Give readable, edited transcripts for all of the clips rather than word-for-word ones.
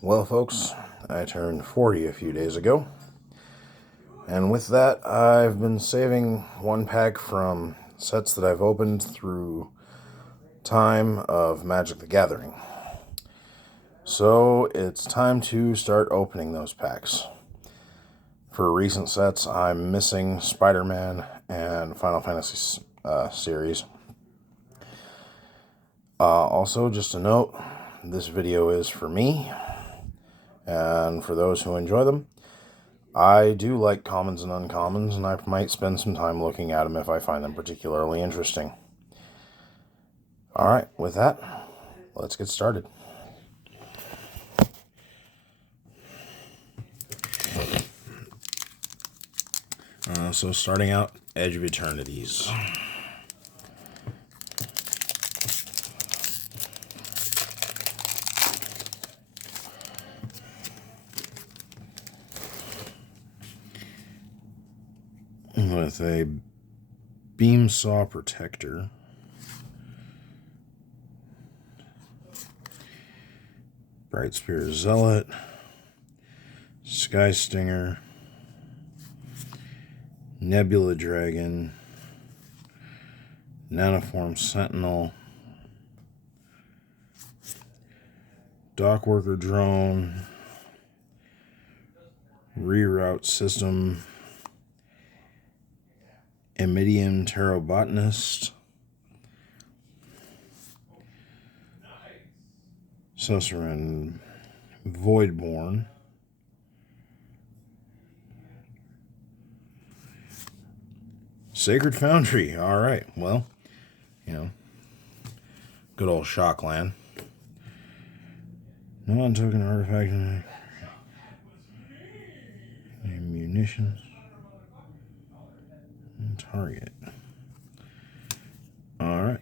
Well, folks, I turned 40 a few days ago, and with that, I've been saving one pack from sets that I've opened through time of Magic the Gathering. So it's time to start opening those packs. For recent sets, I'm missing Spider-Man and Final Fantasy series. Also, just a note, this video is for me, and for those who enjoy them. I do like commons and uncommons, and I might spend some time looking at them if I find them particularly interesting. Alright, with that, let's get started. So starting out, Edge of Eternities. With a Beam Saw Protector. Bright Spear Zealot. Sky Stinger. Nebula Dragon. Nanoform Sentinel. Dockworker Drone. Reroute System. Emidium Pterobotanist. Susurran Voidborn. Sacred Foundry. Alright, well, good old Shockland. Non-token artifact. Munitions. Target. Alright.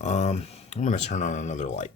I'm going to turn on another light.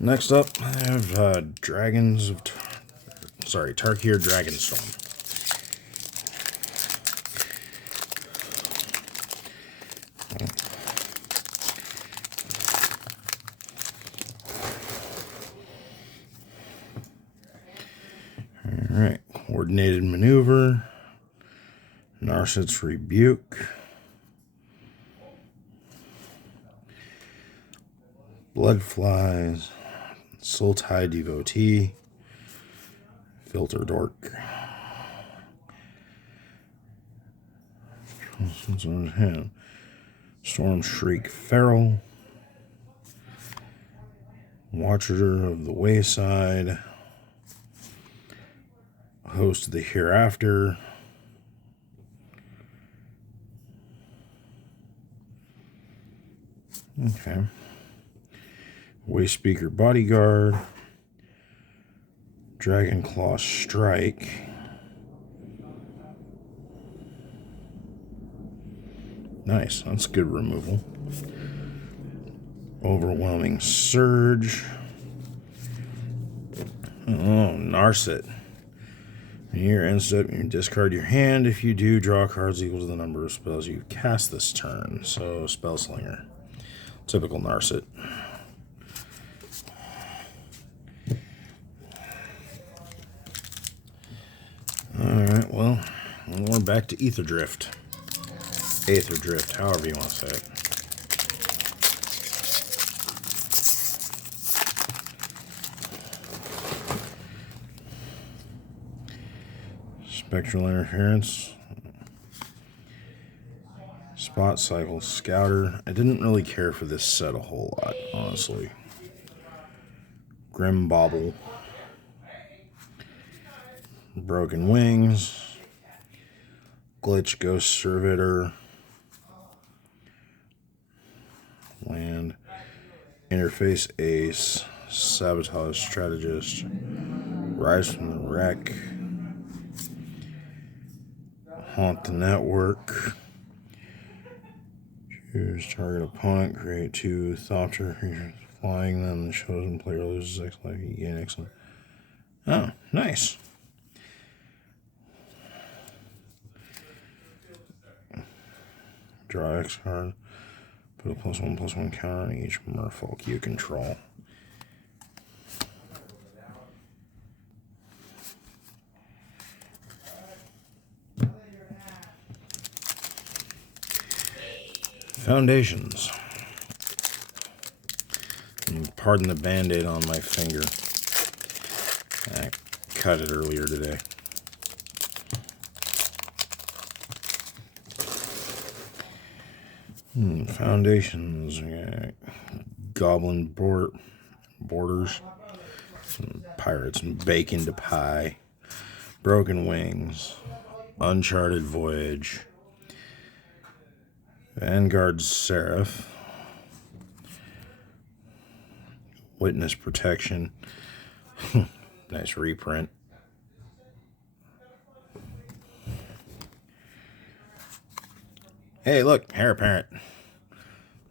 Next up, I have Tarkir Dragonstorm. Alright, Coordinated Maneuver, Narset's Rebuke, Bloodflies, Sultai Devotee, Filter Dork, Storm Shriek Feral, Watcher of the Wayside, Host of the Hereafter, okay, Wayspeaker Bodyguard, Dragonclaw Strike, nice, that's good removal. Overwhelming Surge. Oh, Narset. When you're instant, you discard your hand. If you do, draw cards equal to the number of spells you cast this turn. So, Spellslinger. Typical Narset. Alright, well, we're back to Aether Drift. Aether Drift, however you want to say it. Spectral Interference. Spot Cycle Scouter. I didn't really care for this set a whole lot, honestly. Grim Bauble. Broken Wings, Glitch Ghost Servitor, Land, Interface Ace, Sabotage Strategist, Rise from the Wreck, Haunt the Network, choose target opponent, create 2 Thopter creatures flying, then the chosen player loses X life, you gain X life. Oh, nice. Draw X card, put a +1/+1 counter on each merfolk you control. Foundations. And pardon the band-aid on my finger. I cut it earlier today. Foundations. Goblin borders. Pirates bake into pie. Broken Wings. Uncharted Voyage. Vanguard Seraph. Witness Protection. Nice reprint. Hey, look, Heir Apparent.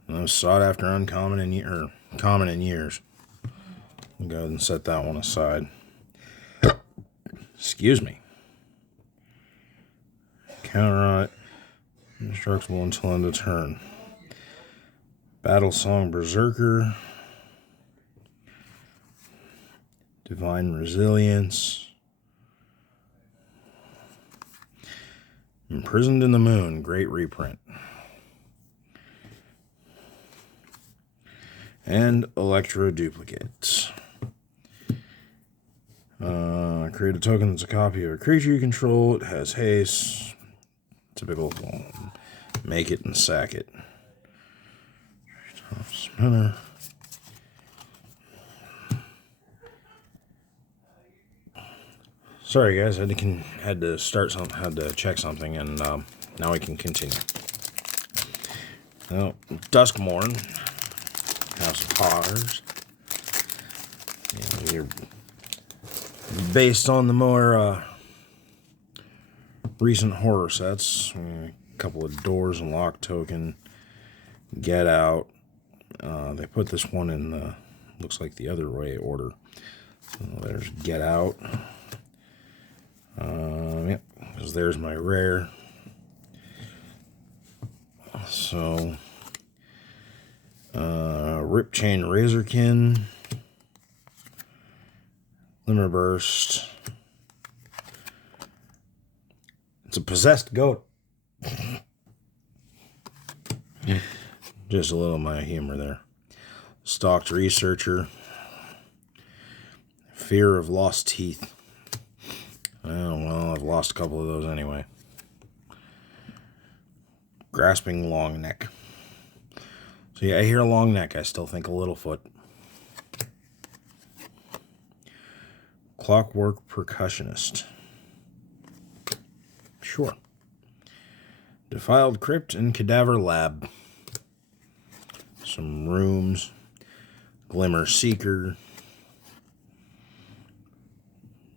Most sought after uncommon in common in years. I'll go ahead and set that one aside. Excuse me. Counter on it. Indestructible until end of turn. Battle Song Berserker. Divine Resilience. Imprisoned in the Moon. Great reprint. And Electro Duplicates. Create a token that's a copy of a creature you control. It has haste. Typical. Make it and sack it. Top spinner. Sorry guys, had to start something, had to check something, and now we can continue. Now, Duskmourn, House of Horrors. You're based on the more recent horror sets. A couple of Doors and Lock Token, Get Out. They put this one in the, looks like the other way order. So there's Get Out. Yep, because there's my rare. So, Ripchain Razorkin, Glimmerburst. It's a possessed goat. Just a little of my humor there. Stalked Researcher. Fear of Lost Teeth. Oh, well, I've lost a couple of those anyway. Grasping Long Neck. So yeah, I hear Long Neck, I still think a Littlefoot. Clockwork Percussionist. Sure. Defiled Crypt and Cadaver Lab. Some rooms. Glimmer Seeker.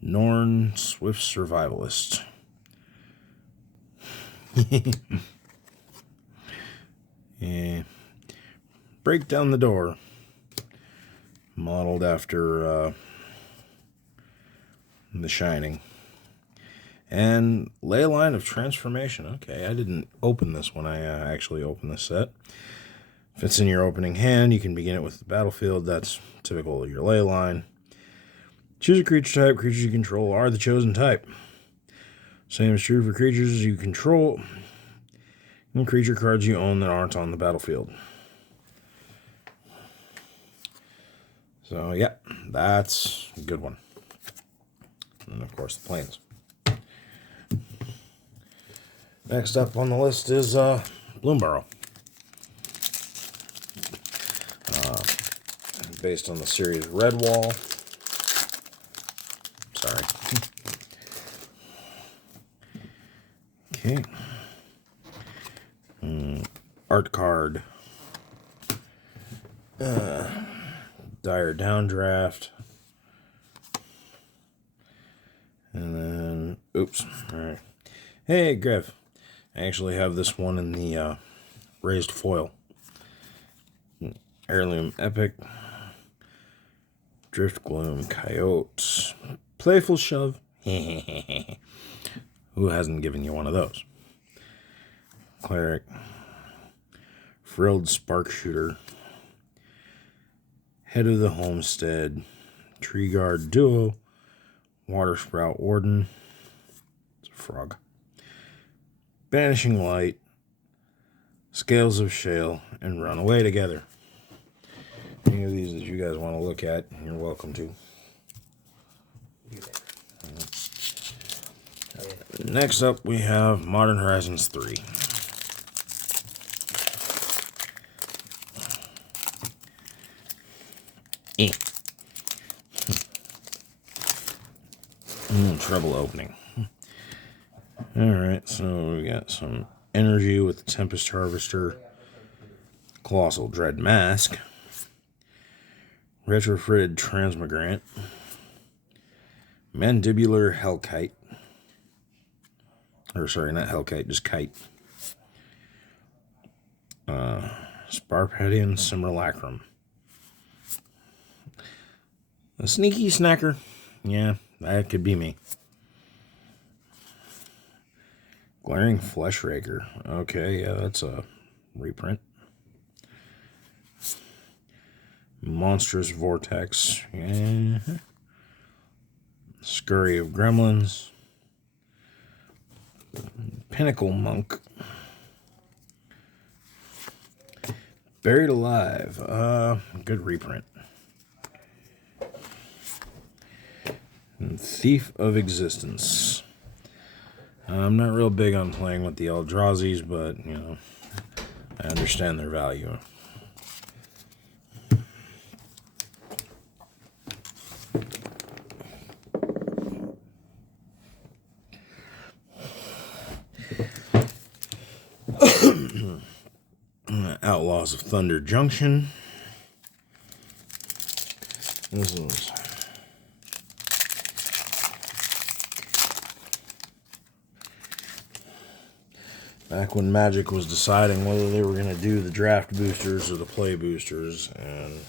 Norn Swift Survivalist. Yeah. Break Down the Door. Modeled after The Shining. And Leyline of Transformation. Okay, I didn't open this when I actually opened this set. If it's in your opening hand, you can begin it with the battlefield. That's typical of your Leyline. Choose a creature type. Creatures you control are the chosen type. Same is true for creatures you control and creature cards you own that aren't on the battlefield. So, yeah, that's a good one. And, of course, the planes. Next up on the list is Bloomburrow. Based on the series Redwall. Sorry. Okay. Art card. Dire Downdraft. And then, oops. Alright. Hey, Griff. I actually have this one in the raised foil. Heirloom Epic. Driftgloom Coyote. Playful Shove. Who hasn't given you one of those? Cleric. Frilled Sparkshooter. Head of the Homestead. Tree Guard Duo. Water Sprout Warden. It's a frog. Banishing Light. Scales of Shale. And Run Away Together. Any of these that you guys want to look at, you're welcome to. Next up, we have Modern Horizons 3. Trouble opening. Alright, so we got some energy with the Tempest Harvester, Colossal Dread Mask, Retrofitted Transmigrant, Mandibular Hellkite, or sorry, not Hellkite, just Kite, Sparpedian Simulacrum, a Sneaky Snacker, yeah, that could be me. Glaring Flesh Raker. Okay, yeah, that's a reprint. Monstrous Vortex. Yeah. Scurry of Gremlins. Pinnacle Monk. Buried Alive. Good reprint. And Thief of Existence. I'm not real big on playing with the Eldrazi's, but, you know, I understand their value. Outlaws of Thunder Junction. This is back when Magic was deciding whether they were going to do the draft boosters or the play boosters, and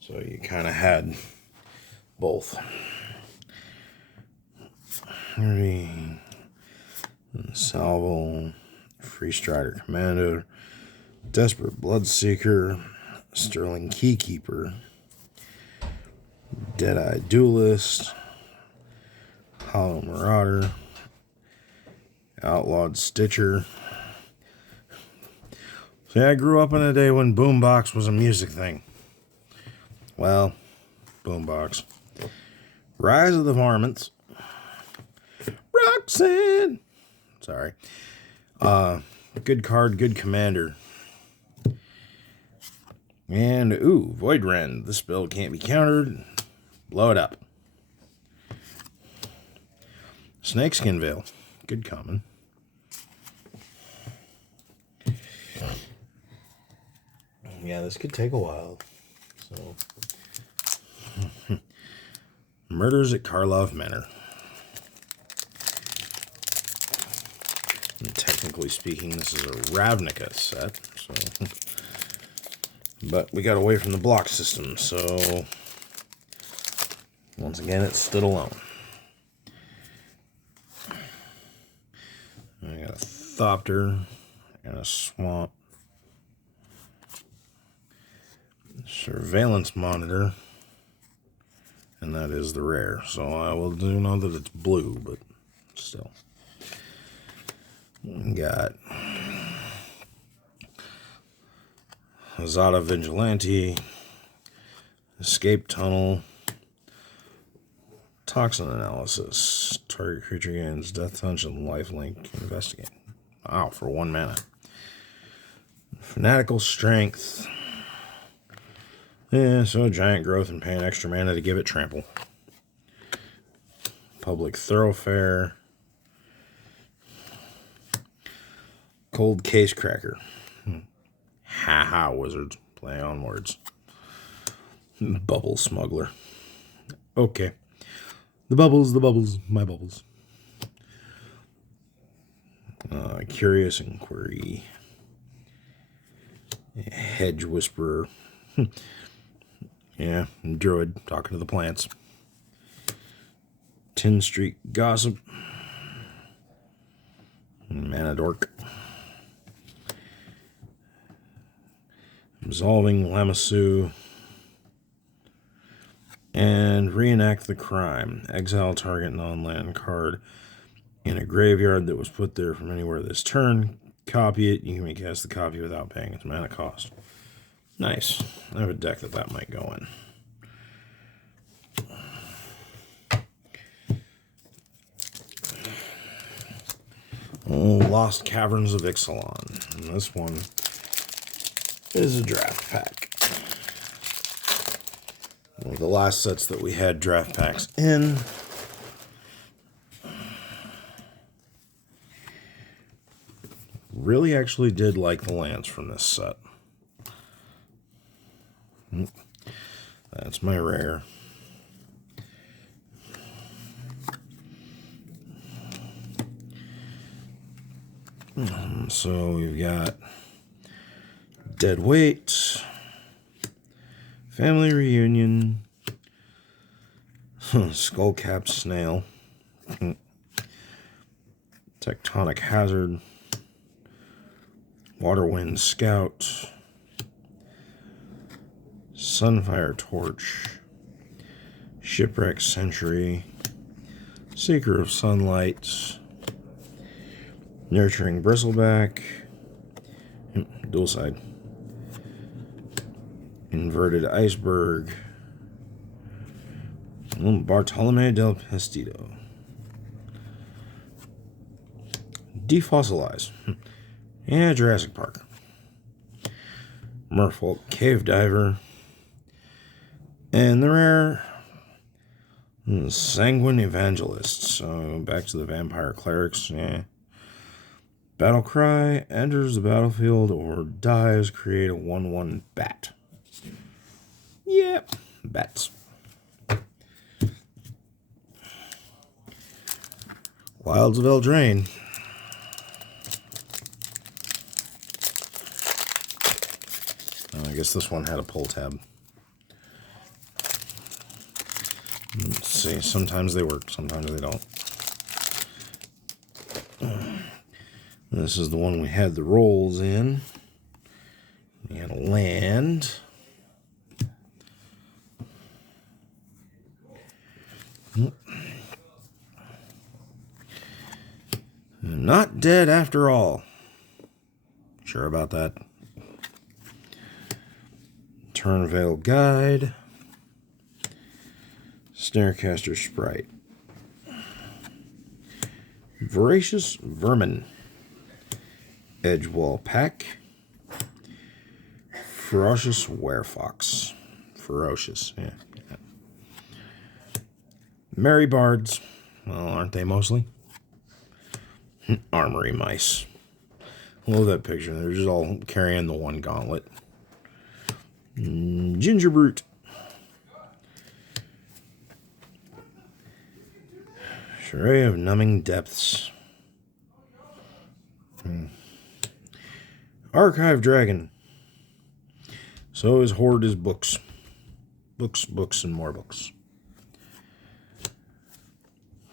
so you kind of had both. Salvo, Free Strider Commander, Desperate Bloodseeker, Sterling Keykeeper, Deadeye Duelist, Hollow Marauder, Outlawed Stitcher. See, I grew up in a day when Boombox was a music thing. Well, Boombox. Rise of the Varmints. Roxanne! Sorry. Good card, good commander. And, ooh, Void Rend. This spell can't be countered. Blow it up. Snakeskin Veil. Good common. Yeah, this could take a while. So, Murders at Karlov Manor. And technically speaking, this is a Ravnica set. So, but we got away from the block system, so once again, it stood alone. I got a Thopter and a Swamp. Surveillance Monitor, and that is the rare. So I will do know that it's blue, but still. We got Azada Vigilante, Escape Tunnel, Toxin Analysis, target creature gains Death Touch and Lifelink. Investigate. Wow, for 1 mana. Fanatical Strength. Yeah, so Giant Growth and paying extra mana to give it Trample. Public Thoroughfare. Cold case cracker. Ha ha, wizards. Play on words. Bubble smuggler. Okay. The bubbles, my bubbles. Curious inquiry. Hedge whisperer. Yeah, druid talking to the plants. 10th Street gossip. Manadork. Absolving Lamassu. And reenact the crime. Exile target non-land card in a graveyard that was put there from anywhere this turn. Copy it. You can cast the copy without paying its mana cost. Nice. I have a deck that might go in. Oh, Lost Caverns of Ixalan. And this one is a draft pack. One of the last sets that we had draft packs in. Really actually did like the lands from this set. That's my rare. So we've got Dead Weight, Family Reunion, Skullcap Snail, Tectonic Hazard, Waterwind Scout, Sunfire Torch, Shipwreck Century, Seeker of Sunlight, Nurturing Bristleback, dual side, Inverted Iceberg, Bartolome del Pestido, Defossilize, yeah, Jurassic Park, Merfolk Cave Diver, and the rare Sanguine Evangelist. So back to the Vampire Clerics, yeah. Battle Cry, enters the battlefield or dies, create a 1/1 bat. Yep, bats. Wilds of Eldraine. I guess this one had a pull tab. Let's see, sometimes they work, sometimes they don't. This is the one we had the rolls in. We had a land. Not dead after all. Sure about that? Turnveil Guide. Snarecaster Sprite. Voracious Vermin. Edgewall Pack. Ferocious Werefox. Ferocious, yeah. Merry Bards. Well, aren't they mostly? Armory Mice. Love that picture. They're just all carrying the one gauntlet. Ginger Brute. Charade of Numbing Depths. Archive Dragon. So his hoard is books. Books, books, and more books.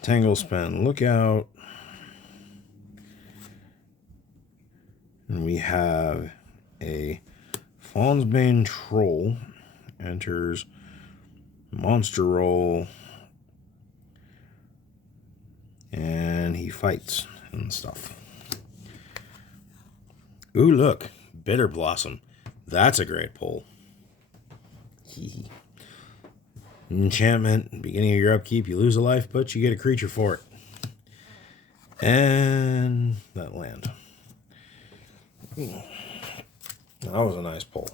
Tanglespan Lookout. And we have a Fawnsbane Troll. Enters monster roll. And he fights and stuff. Ooh, look. Bitter Blossom. That's a great pull. Enchantment. Beginning of your upkeep, you lose a life, but you get a creature for it. And that land. That was a nice pull.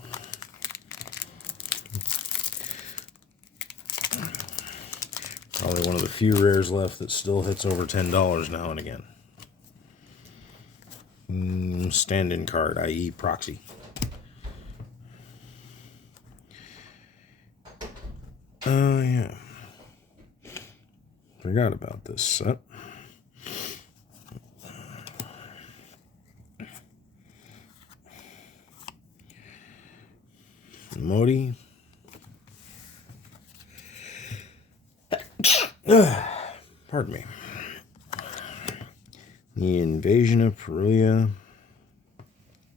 Probably one of the few rares left that still hits over $10 now and again. stand-in card, i.e. proxy. Oh, yeah. Forgot about this set. Modi. Pardon me. The Invasion of Perulia.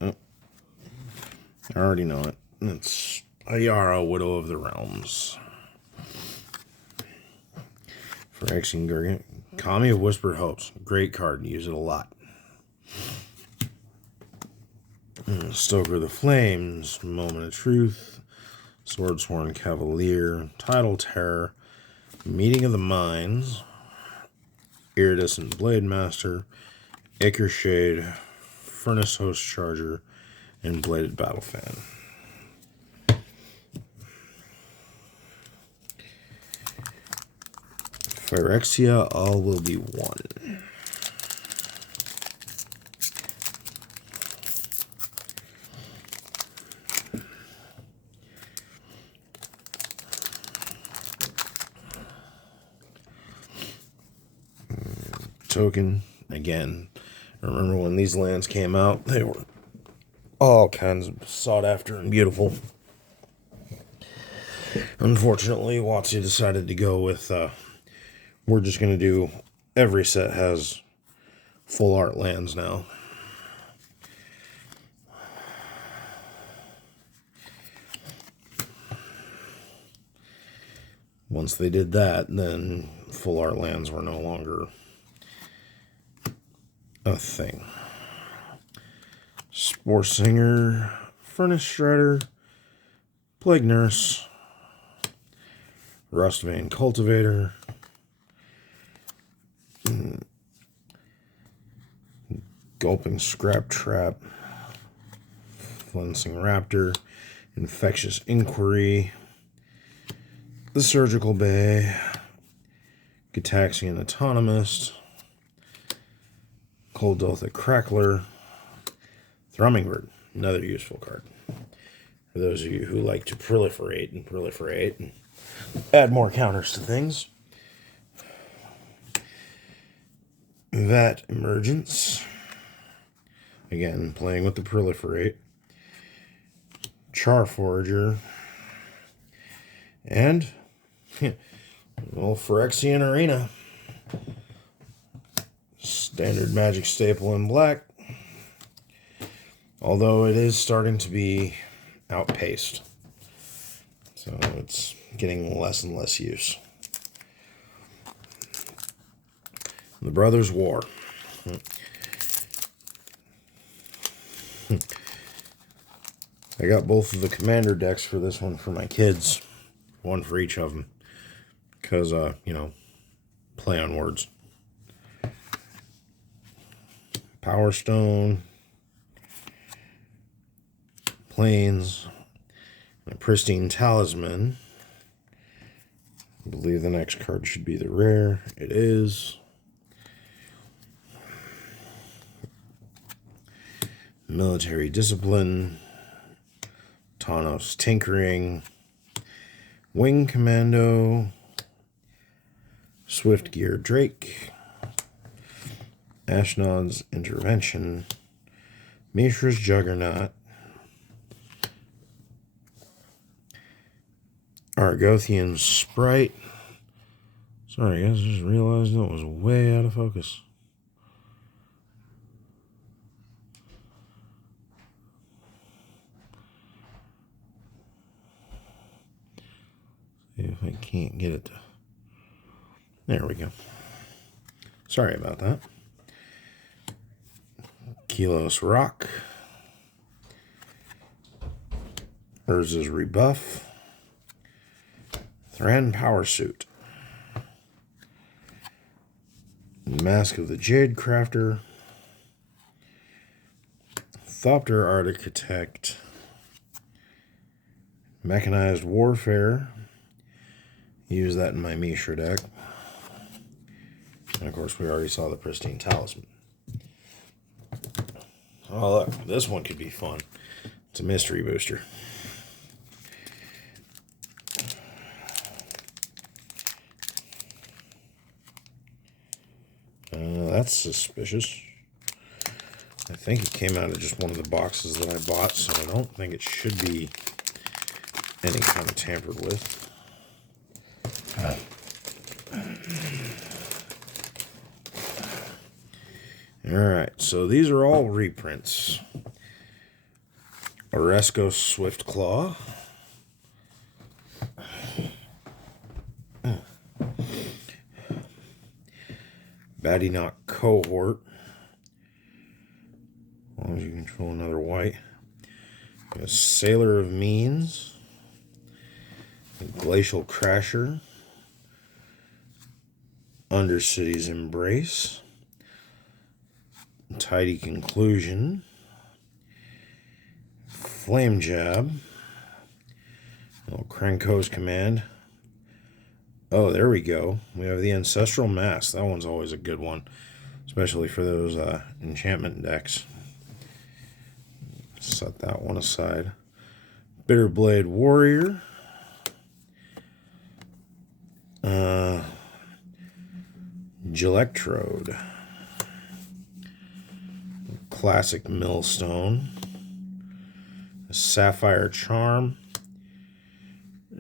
Oh, I already know it. It's Ayara, Widow of the Realms. Phyrexian Gargant. Kami of Whispered Hopes. Great card. Use it a lot. Stoker of the Flames. Moment of Truth. Swordsworn Cavalier. Tidal Terror. Meeting of the Minds. Iridescent Blade Master. Ichor Shade. Furnace Host Charger. And Bladed Battle Fan. Phyrexia, all will be one. Token, again, remember when these lands came out, they were all kinds of sought after and beautiful. Unfortunately, WotC decided to go with, we're just going to do, every set has full art lands now. Once they did that, then full art lands were no longer a thing. Spore Singer, Furnace Strider, Plague Nurse, Rustvein Cultivator, Gulping Scrap Trap, Flensing Raptor, Infectious Inquiry, the Surgical Bay, Gitaxian Autonomist, Cold Delta Crackler, Thrumming Bird, another useful card. For those of you who like to proliferate and add more counters to things. Vat Emergence. Again, playing with the proliferate. Charforger. And well, Phyrexian Arena. Standard Magic staple in black. Although it is starting to be outpaced. So it's getting less and less use. The Brothers' War. I got both of the commander decks for this one for my kids. One for each of them. Because, you know, play on words. Power Stone. Plains. A Pristine Talisman. I believe the next card should be the rare. It is. Military Discipline. Tawnos Tinkering. Wing Commando. Swift Gear Drake. Ashnod's Intervention. Mishra's Juggernaut. Argothian Sprite. Sorry guys, I just realized that was way out of focus. See if I can't get it to... There we go. Sorry about that. Kilos Rock. Urza's Rebuff. Thran Power Suit. Mask of the Jade Crafter. Thopter Architect. Mechanized Warfare. Use that in my Mishra deck. And of course, we already saw the Pristine Talisman. Oh, look, this one could be fun. It's a mystery booster. That's suspicious. I think it came out of just one of the boxes that I bought, so I don't think it should be any kind of tampered with. Alright, so these are all reprints. Oresco Swiftclaw. Badenoch Cohort. As long as you control another white. A Sailor of Means. A Glacial Crasher. Undercity's Embrace. Tidy Conclusion. Flame Jab. Krenko's Command. Oh, there we go. We have the Ancestral Mask. That one's always a good one, especially for those enchantment decks. Set that one aside. Bitterblade Warrior. Gelectrode. Classic Millstone. Sapphire Charm.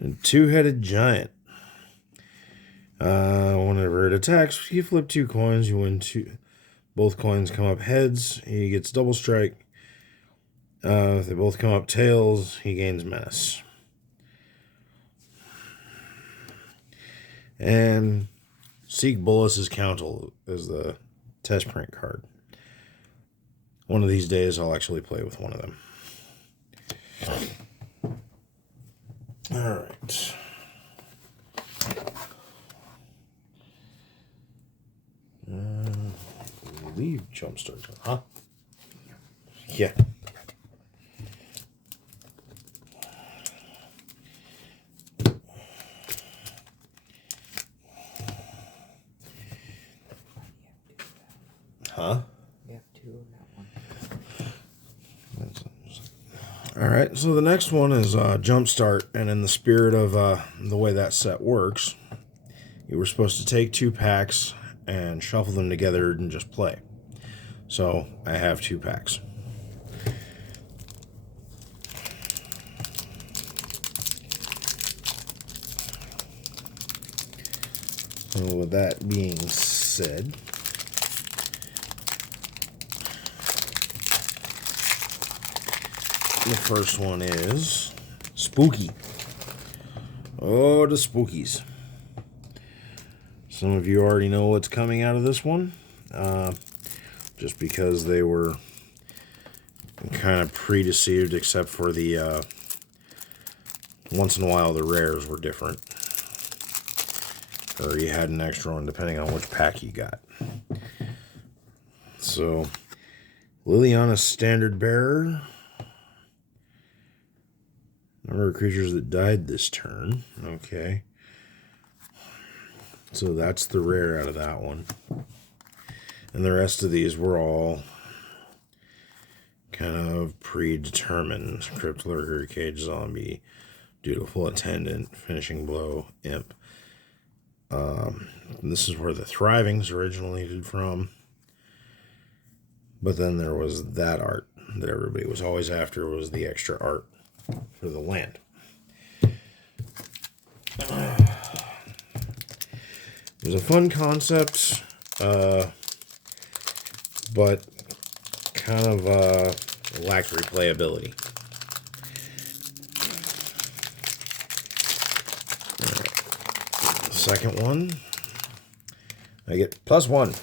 And Two-Headed Giant. Whenever it attacks, you flip 2 coins, you win 2. Both coins come up heads, he gets double strike. If they both come up tails, he gains menace. And Seek Bolas's Counsel is the test print card. One of these days, I'll actually play with one of them. Alright. Leave Jumpstart, huh? Yeah. Huh? You have 2 of that one. Alright, so the next one is Jumpstart, and in the spirit of the way that set works, you were supposed to take 2 packs and shuffle them together and just play. So I have 2 packs. So with that being said, the first one is Spooky. Oh, the Spookies. Some of you already know what's coming out of this one. Just because they were kind of pre-deceived, except for the once in a while the rares were different. Or you had an extra one depending on which pack you got. So, Liliana's Standard Bearer. Number of creatures that died this turn. Okay. So that's the rare out of that one. And the rest of these were all kind of predetermined. Crypt Lurker, Cage Zombie, Dutiful Attendant, Finishing Blow, Imp. This is where the Thrivings originated from. But then there was that art that everybody was always after, was the extra art for the land. It was a fun concept, but kind of lacked replayability. Right. The second one, I get +1.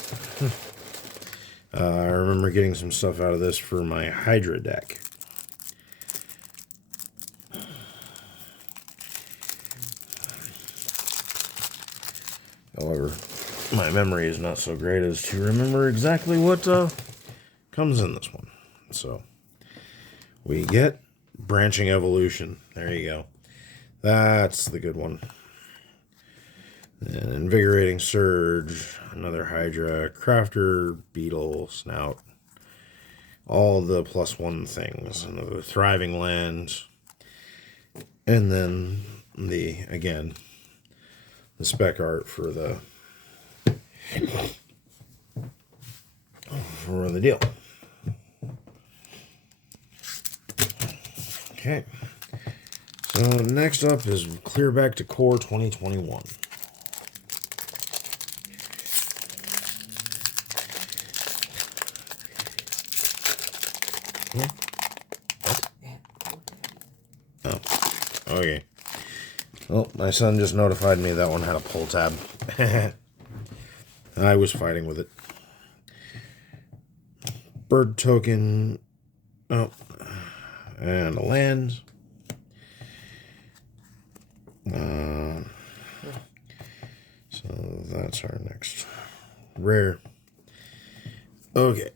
I remember getting some stuff out of this for my Hydra deck. However, my memory is not so great as to remember exactly what comes in this one. So, we get Branching Evolution. There you go. That's the good one. And Invigorating Surge, another Hydra, Crafter, Beetle, Snout. all the +1 things and the thriving lands. And then the spec art for the deal. Okay. So next up is Clear Back to Core 2021. Oh, okay. Oh, my son just notified me that one had a pull tab. I was fighting with it. Bird token. Oh, and a land. So that's our next rare. Okay.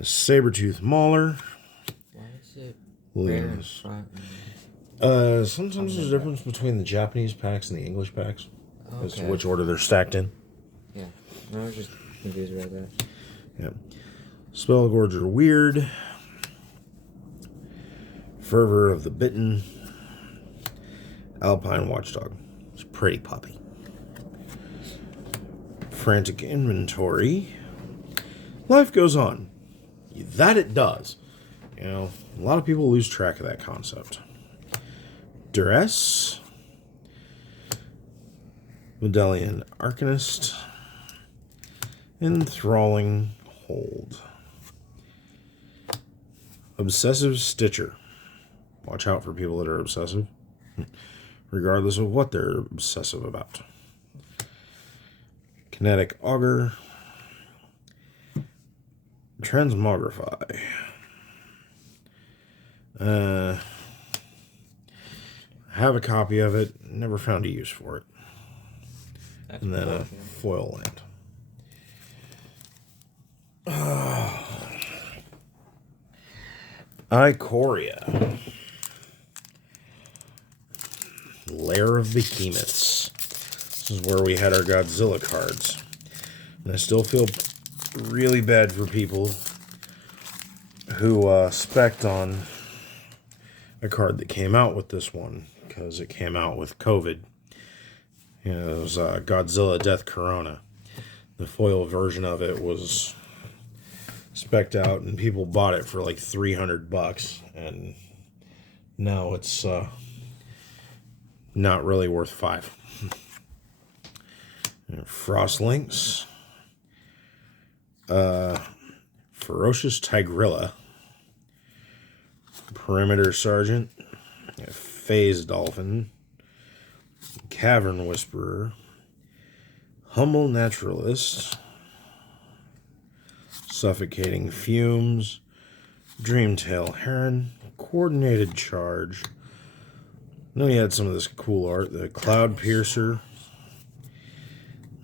Sabertooth Mauler. Why is it rare in Leaves. front? Sometimes there's a difference between the Japanese packs and the English packs. As to Okay. which order they're stacked in. Yeah. I was just confused about that. Yeah. Spellgorger Weird. Fervor of the Bitten. Alpine Watchdog. It's a pretty puppy. Frantic Inventory. Life goes on. That it does. You know, a lot of people lose track of that concept. Duress. Medallion Arcanist. Enthralling Hold. Obsessive Stitcher. Watch out for people that are obsessive, regardless of what they're obsessive about. Kinetic Augur. Transmogrify. I have a copy of it. Never found a use for it. That's And then a unfortunate. foil land. Ikoria. Lair of Behemoths. This is where we had our Godzilla cards. And I still feel really bad for people who spec'd on a card that came out with this one, because it came out with COVID. You know, it was Godzilla Death Corona. The foil version of it was spec'd out, and people bought it for like $300, and now it's not really worth $5. Frost Lynx. Ferocious Tigrilla. Perimeter Sergeant. Phase Dolphin. Cavern Whisperer. Humble Naturalist. Suffocating Fumes. Dreamtail Heron. Coordinated Charge. Then we had some of this cool art. The Cloud Piercer.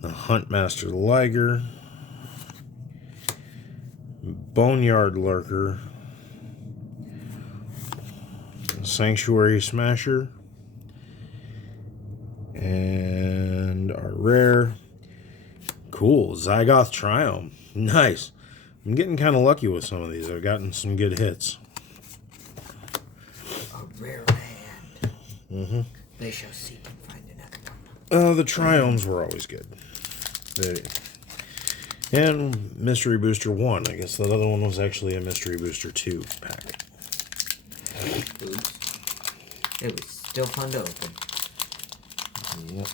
The Huntmaster Liger. Boneyard Lurker. Sanctuary Smasher. And our rare. Cool. Zygoth Triumph. Nice. I'm getting kind of lucky with some of these. I've gotten some good hits. A rare land. Mm-hmm. They shall seek and find another one. The Triomes were always good. And Mystery Booster 1. I guess that other one was actually a Mystery Booster 2 pack. Oops. It was still fun to open. Yep.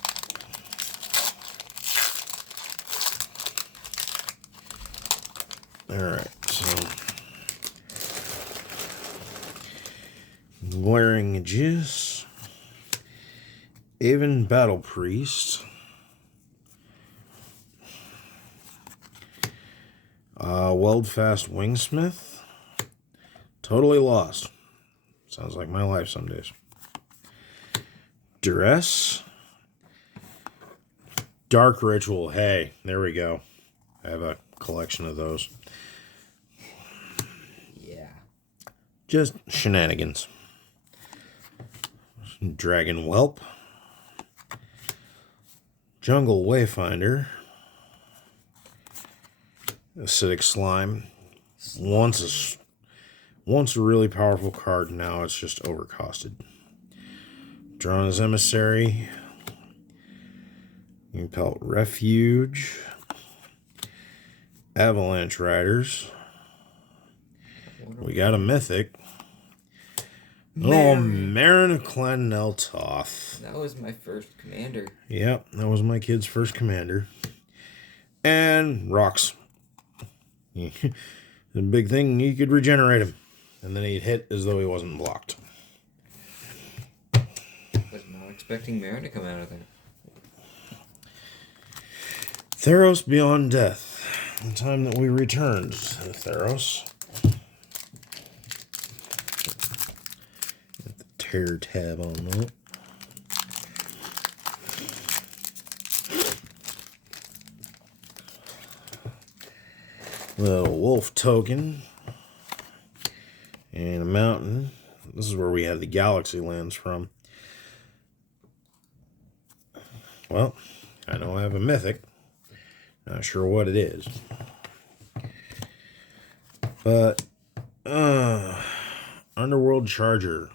Alright, so Glaring Aegis. Aven Battle Priest. Weldfast Wingsmith. Totally Lost. Sounds like my life some days. Duress. Dark Ritual. Hey, there we go. I have a collection of those. Yeah. Just shenanigans. Dragon Whelp. Jungle Wayfinder. Acidic Slime. once a really powerful card. Now it's just overcosted. Drawn as Emissary. Impel Refuge. Avalanche Riders. We got a mythic. Marin of Clan Neltoth. That was my first commander. Yep, that was my kid's first commander. And rocks. The big thing, you could regenerate him. And then he'd hit as though he wasn't blocked. Was not expecting Marin to come out of there. Theros Beyond Death. The time that we returned to Theros. Got the tear tab on that. Little wolf token. And a mountain. This is where we have the galaxy lands from. Well, I know I have a mythic. Not sure what it is. But, Underworld Charger.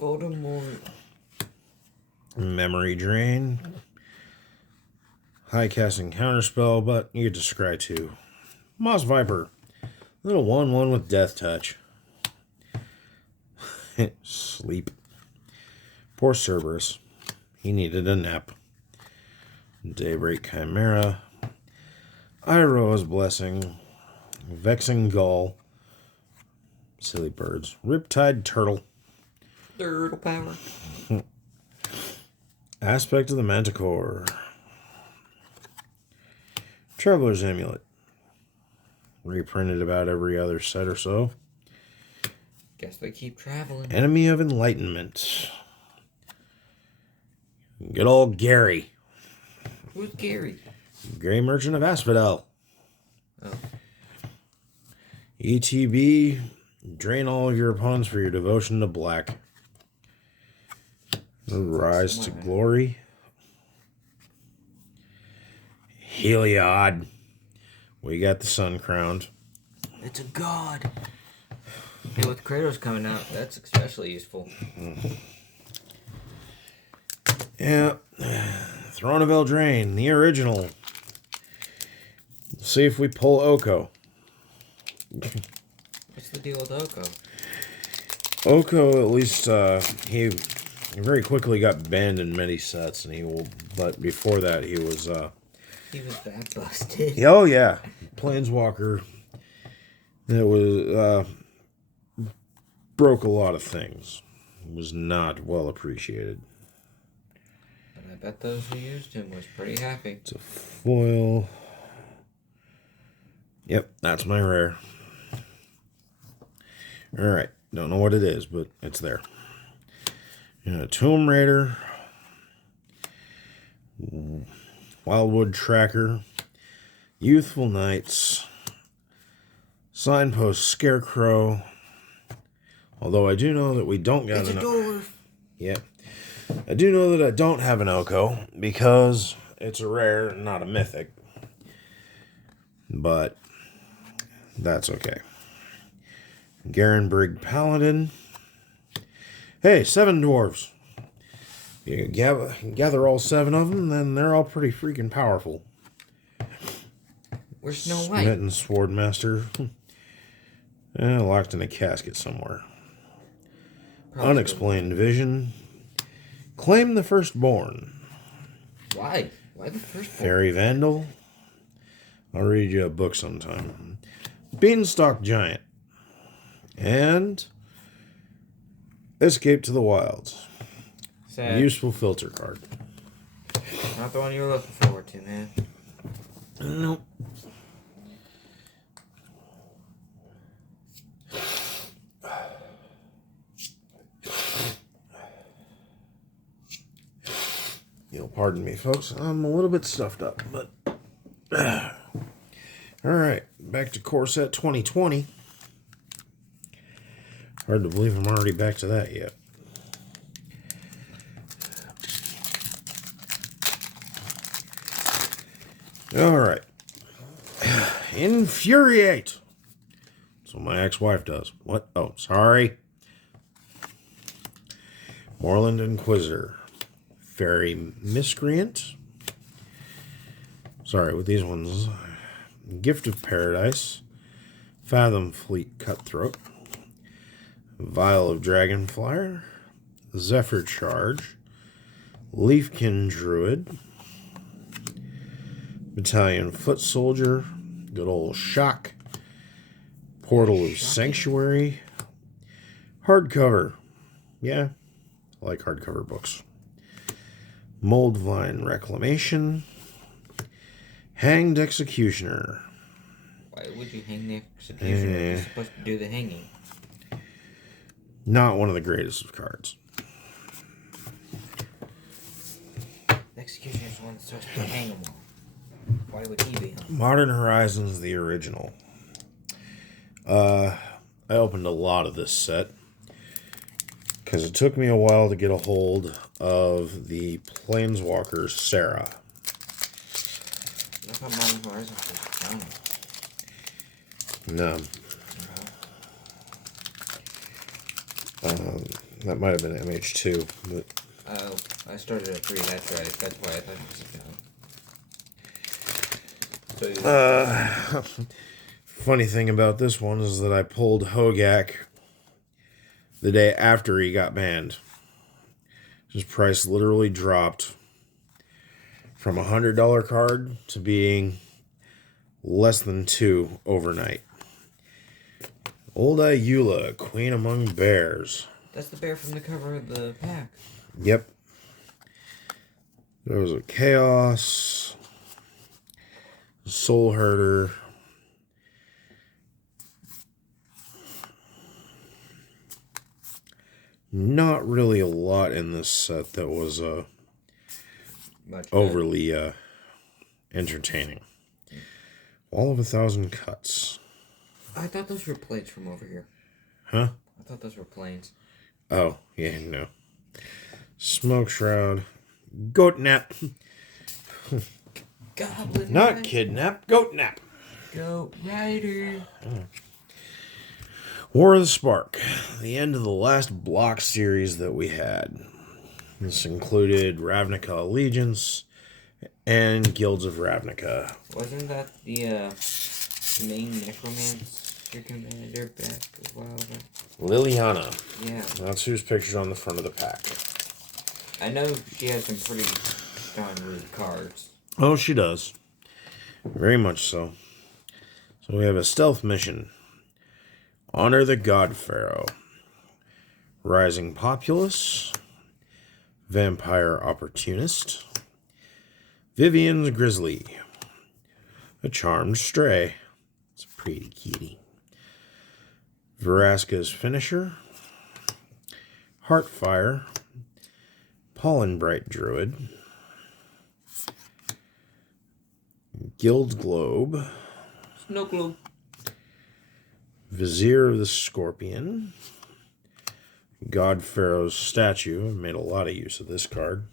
Voldemort. Memory Drain. High casting counterspell, but you get to scry too. Moss Viper. Little 1/1 with Death Touch. Sleep. Poor Cerberus. He needed a nap. Daybreak Chimera. Iroha's Blessing. Vexing Gull. Silly Birds. Riptide Turtle. Turtle power. Aspect of the Manticore. Traveler's Amulet. Reprinted about every other set or so. Guess they keep traveling. Enemy of Enlightenment. Good old Gary. Who's Gary? Grey Merchant of Asphodel. Oh. ETB. Drain all of your opponents for your devotion to black. Rise to Glory. Heliod. We got the Sun Crowned. It's a god. Hey, with Kratos coming out, that's especially useful. Yeah. Throne of Eldraine, the original. See if we pull Oko. What's the deal with Oko? Oko, at least, he very quickly got banned in many sets, and but before that, he was that busted. Oh yeah, Planeswalker. It was broke a lot of things. Was not well appreciated. But I bet those who used him was pretty happy. It's a foil. Yep, that's my rare. Alright, don't know what it is, but it's there. Tomb Raider. Wildwood Tracker. Youthful Knights. Signpost Scarecrow. Although I do know that we don't got It's a dwarf. Yeah. I do know that I don't have an Oko because it's a rare, not a mythic. But that's okay. Garen Brigg Paladin. Hey, 7 dwarves. You gather all 7 of them, then they're all pretty freaking powerful. Where's Snow White? Smitten Swordmaster. Locked in a casket somewhere. Probably. Unexplained Vision. Claim the Firstborn. Why? Why the Firstborn? Fairy Vandal. I'll read you a book sometime. Beanstalk Giant. And Escape to the Wilds. Sad. Useful filter card. Not the one you were looking forward to, man. Nope. You'll pardon me, folks. I'm a little bit stuffed up, but... Alright, back to Core Set 2020. Hard to believe I'm already back to that yet. Alright. Infuriate. So my ex-wife does. What? Oh, sorry. Moorland Inquisitor. Fairy Miscreant. Sorry, with these ones. Gift of Paradise. Fathom Fleet Cutthroat. Vial of Dragonflyer. Zephyr Charge. Leafkin Druid. Battalion Foot Soldier. Good old Shock. Portal of Sanctuary. Hardcover. Yeah, I like hardcover books. Moldvine Reclamation. Hanged Executioner. Why would you hang the executioner? You're supposed to do the hanging. Not one of the greatest of cards. The executioner's the one that's supposed to hang them all. Why would he be hung? Modern Horizons, the original. I opened a lot of this set because it took me a while to get a hold of the Planeswalker Sarah. I thought Modern Horizons was Johnny. No. That might have been MH2, but Oh, I started at 3, that's right. That's why I thought it was Johnny. funny thing about this one is that I pulled Hogak the day after he got banned. His price literally dropped from a $100 card to being less than $2 overnight. Old Ayula, Queen Among Bears. That's the bear from the cover of the pack. Yep. There was a Chaos, Soul Herder, not really a lot in this set that was overly entertaining. All of 1,000 cuts. I thought those were plates from over here. Huh? I thought those were planes. Oh, yeah, no. Smoke Shroud. Goat Nap. Goblin Not Rider. Kidnap. Goat Nap. Goat Rider. War of the Spark. The end of the last block series that we had. This included Ravnica Allegiance and Guilds of Ravnica. Wasn't that the main Necromancer commander back a while back? Liliana. Yeah. That's who's pictured on the front of the pack. I know she has some pretty strong rude cards. Oh, she does. Very much so. So we have a stealth mission. Honor the God Pharaoh. Rising Populace. Vampire Opportunist. Vivian's Grizzly. A Charmed Stray. It's a pretty kitty. Vraska's Finisher. Heartfire. Pollen Bright Druid. Guild Globe. Snow Globe. Vizier of the Scorpion. God Pharaoh's Statue. I made a lot of use of this card.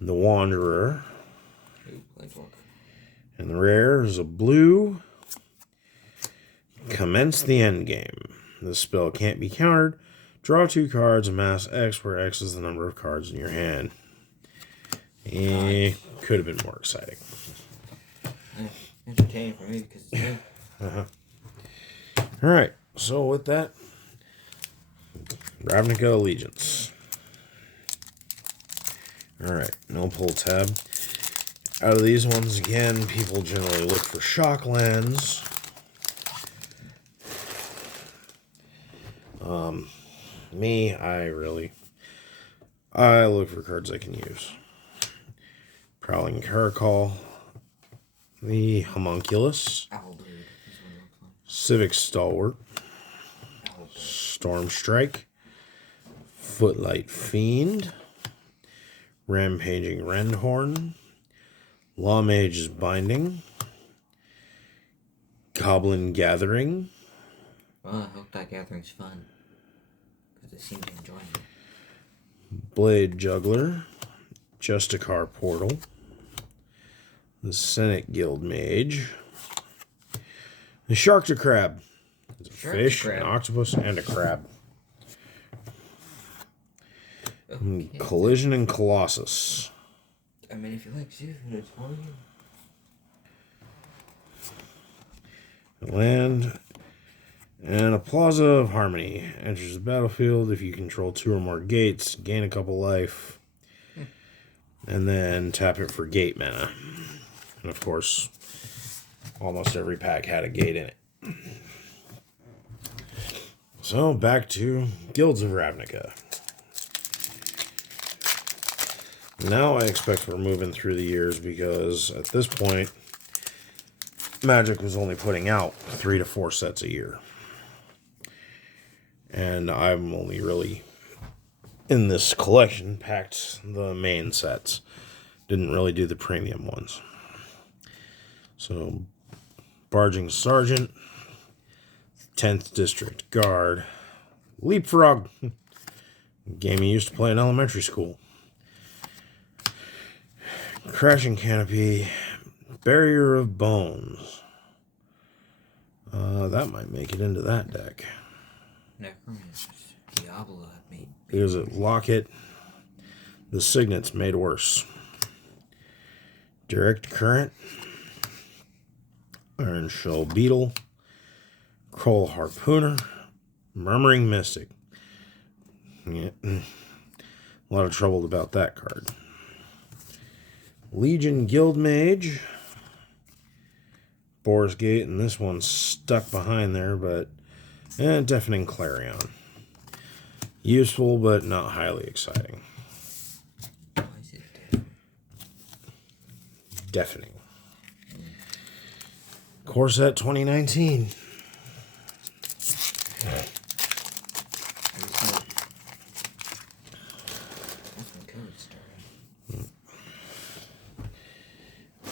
The Wanderer. Ooh, Planeswalker. And the rare is a blue. Commence the Endgame. This spell can't be countered. Draw 2 cards, amass X, where X is the number of cards in your hand. Could have been more exciting. Entertaining for me because it's new. Alright, so with that, Ravnica Allegiance. Alright, no pull tab. Out of these ones, again, people generally look for Shocklands. Me, I look for cards I can use. Prowling Caracol. The Homunculus. Owlbird is one of them. Civic Stalwart. Storm Strike. Footlight Fiend. Rampaging Rendhorn. Lawmage's Binding. Goblin Gathering. Well, I hope that gathering's fun. Because they seem to enjoy it. Blade Juggler. Justicar Portal. The Senate Guild Mage. The Sharktocrab. It's a Shark, fish, crab. an octopus, and a crab. Okay. Collision and Colossus. I mean, if you like seafood, it's for you. Land and a Plaza of Harmony. Enters the battlefield if you control 2 or more gates. Gain a couple life. And then tap it for gate mana. And of course, almost every pack had a gate in it. So back to Guilds of Ravnica. Now I expect we're moving through the years because at this point, Magic was only putting out 3 to 4 sets a year. And I'm only really, in this collection, packed the main sets. Didn't really do the premium ones. So, Barging Sergeant, 10th District Guard, Leapfrog, game you used to play in elementary school. Crashing Canopy, Barrier of Bones. That might make it into that deck. Necromancers. Diablo made. Here's a Locket. The Signet's made worse. Direct Current. Iron Shell Beetle. Kroll Harpooner. Murmuring Mystic. Yeah. A lot of trouble about that card. Legion Guildmage. Boris Gate, and this one's stuck behind there, but Deafening Clarion. Useful, but not highly exciting. Why is it Deafening. Corset 2019.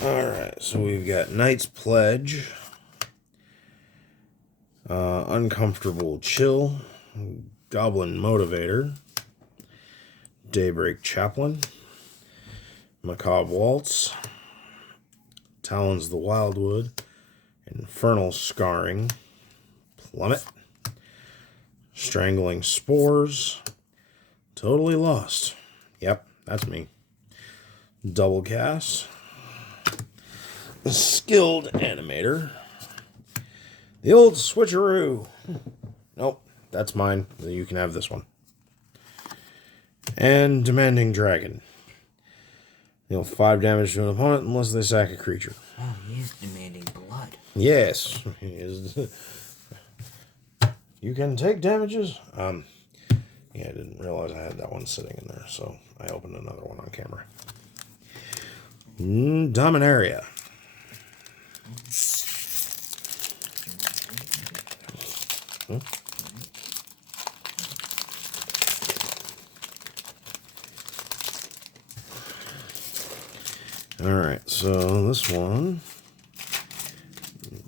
Alright, so we've got Knight's Pledge, Uncomfortable Chill, Goblin Motivator, Daybreak Chaplain, Macabre Waltz, Talons the Wildwood, Infernal Scarring, Plummet, Strangling Spores, Totally Lost. Yep, that's me. Double Cast, Skilled Animator, The Old Switcheroo. Nope, that's mine. You can have this one. And Demanding Dragon. Deal 5 damage to an opponent unless they sack a creature. Oh, he is demanding blood. Yes. He is. You can take damages. Yeah, I didn't realize I had that one sitting in there, so I opened another one on camera. Dominaria. Alright, so this one,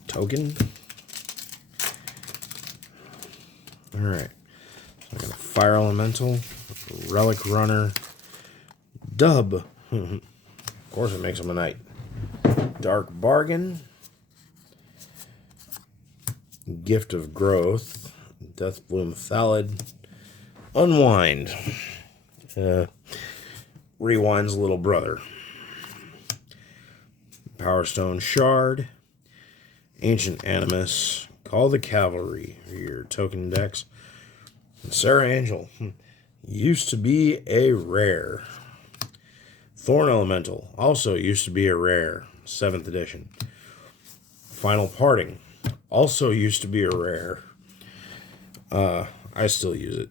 token. Alright, so I got a Fire Elemental, Relic Runner, Dub. Of course it makes him a knight. Dark Bargain, Gift of Growth, Deathbloom Thallid, Unwind, Rewind's little brother. Power Stone Shard, Ancient Animus, Call the Cavalry, your token decks. And Sarah Angel, used to be a rare. Thorn Elemental, also used to be a rare, 7th edition. Final Parting, also used to be a rare. I still use it.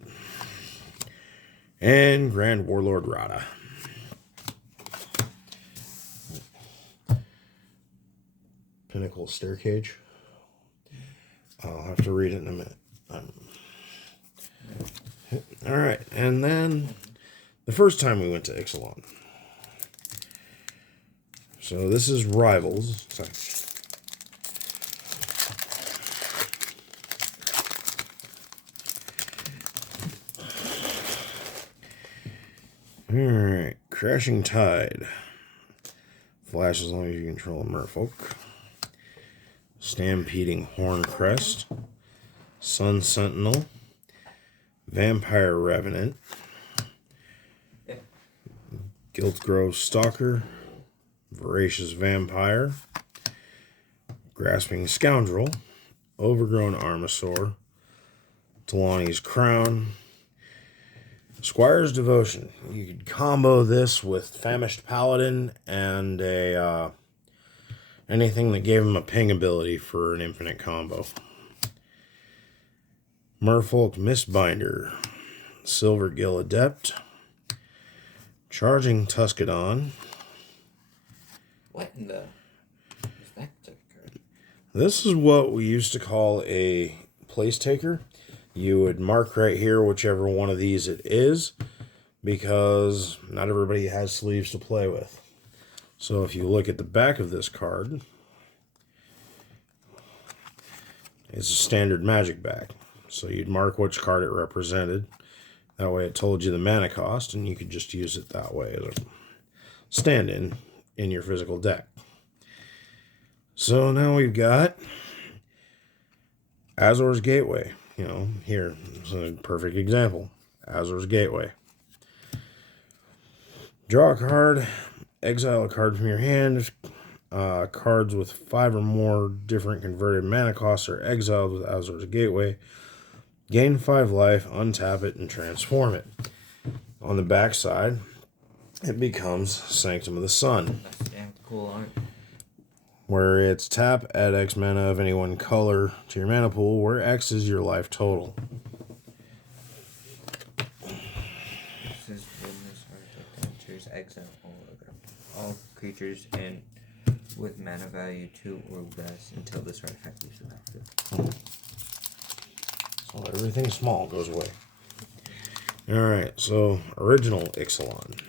And Grand Warlord Rada. Pinnacle Staircase. I'll have to read it in a minute. Alright, and then the first time we went to Ixalan. So this is Rivals. Sorry. Alright, Crashing Tide. Flash as long as you control a merfolk. Stampeding Horncrest. Sun Sentinel, Vampire Revenant, Guildgrove Stalker, Voracious Vampire, Grasping Scoundrel, Overgrown Armasaur, Talani's Crown, Squire's Devotion. You could combo this with Famished Paladin and a anything that gave him a ping ability for an infinite combo. Merfolk Mistbinder, Silvergill Adept, Charging Tuscadon. What in the... is that card? This is what we used to call a place taker. You would mark right here whichever one of these it is, because not everybody has sleeves to play with. So if you look at the back of this card, it's a standard magic back. So you'd mark which card it represented. That way it told you the mana cost, and you could just use it that way as a stand-in in your physical deck. So now we've got Azor's Gateway. You know, here, it's a perfect example. Azor's Gateway. Draw a card, exile a card from your hand. Cards with 5 or more different converted mana costs are exiled with Azor's Gateway. Gain 5 life, untap it, and transform it. On the back side, it becomes Sanctum of the Sun. That's damn cool art. Where it's tap, add X mana of any one color to your mana pool, where X is your life total. This is when this artifact enters exile all creatures and with mana value 2 or less until this artifact leaves the battlefield. So everything small goes away. Alright, so original Ixalan.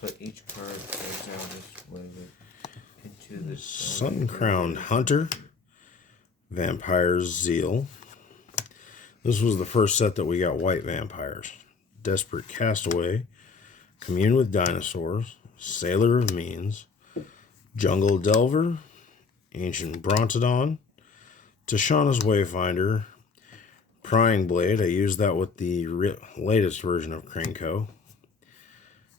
Put each card exile this way into the Sun-Crowned Hunter, Vampire's Zeal. This was the first set that we got white vampires. Desperate Castaway, Commune with Dinosaurs, Sailor of Means, Jungle Delver, Ancient Brontodon, Tishana's Wayfinder, Prying Blade. I used that with the latest version of Krenko.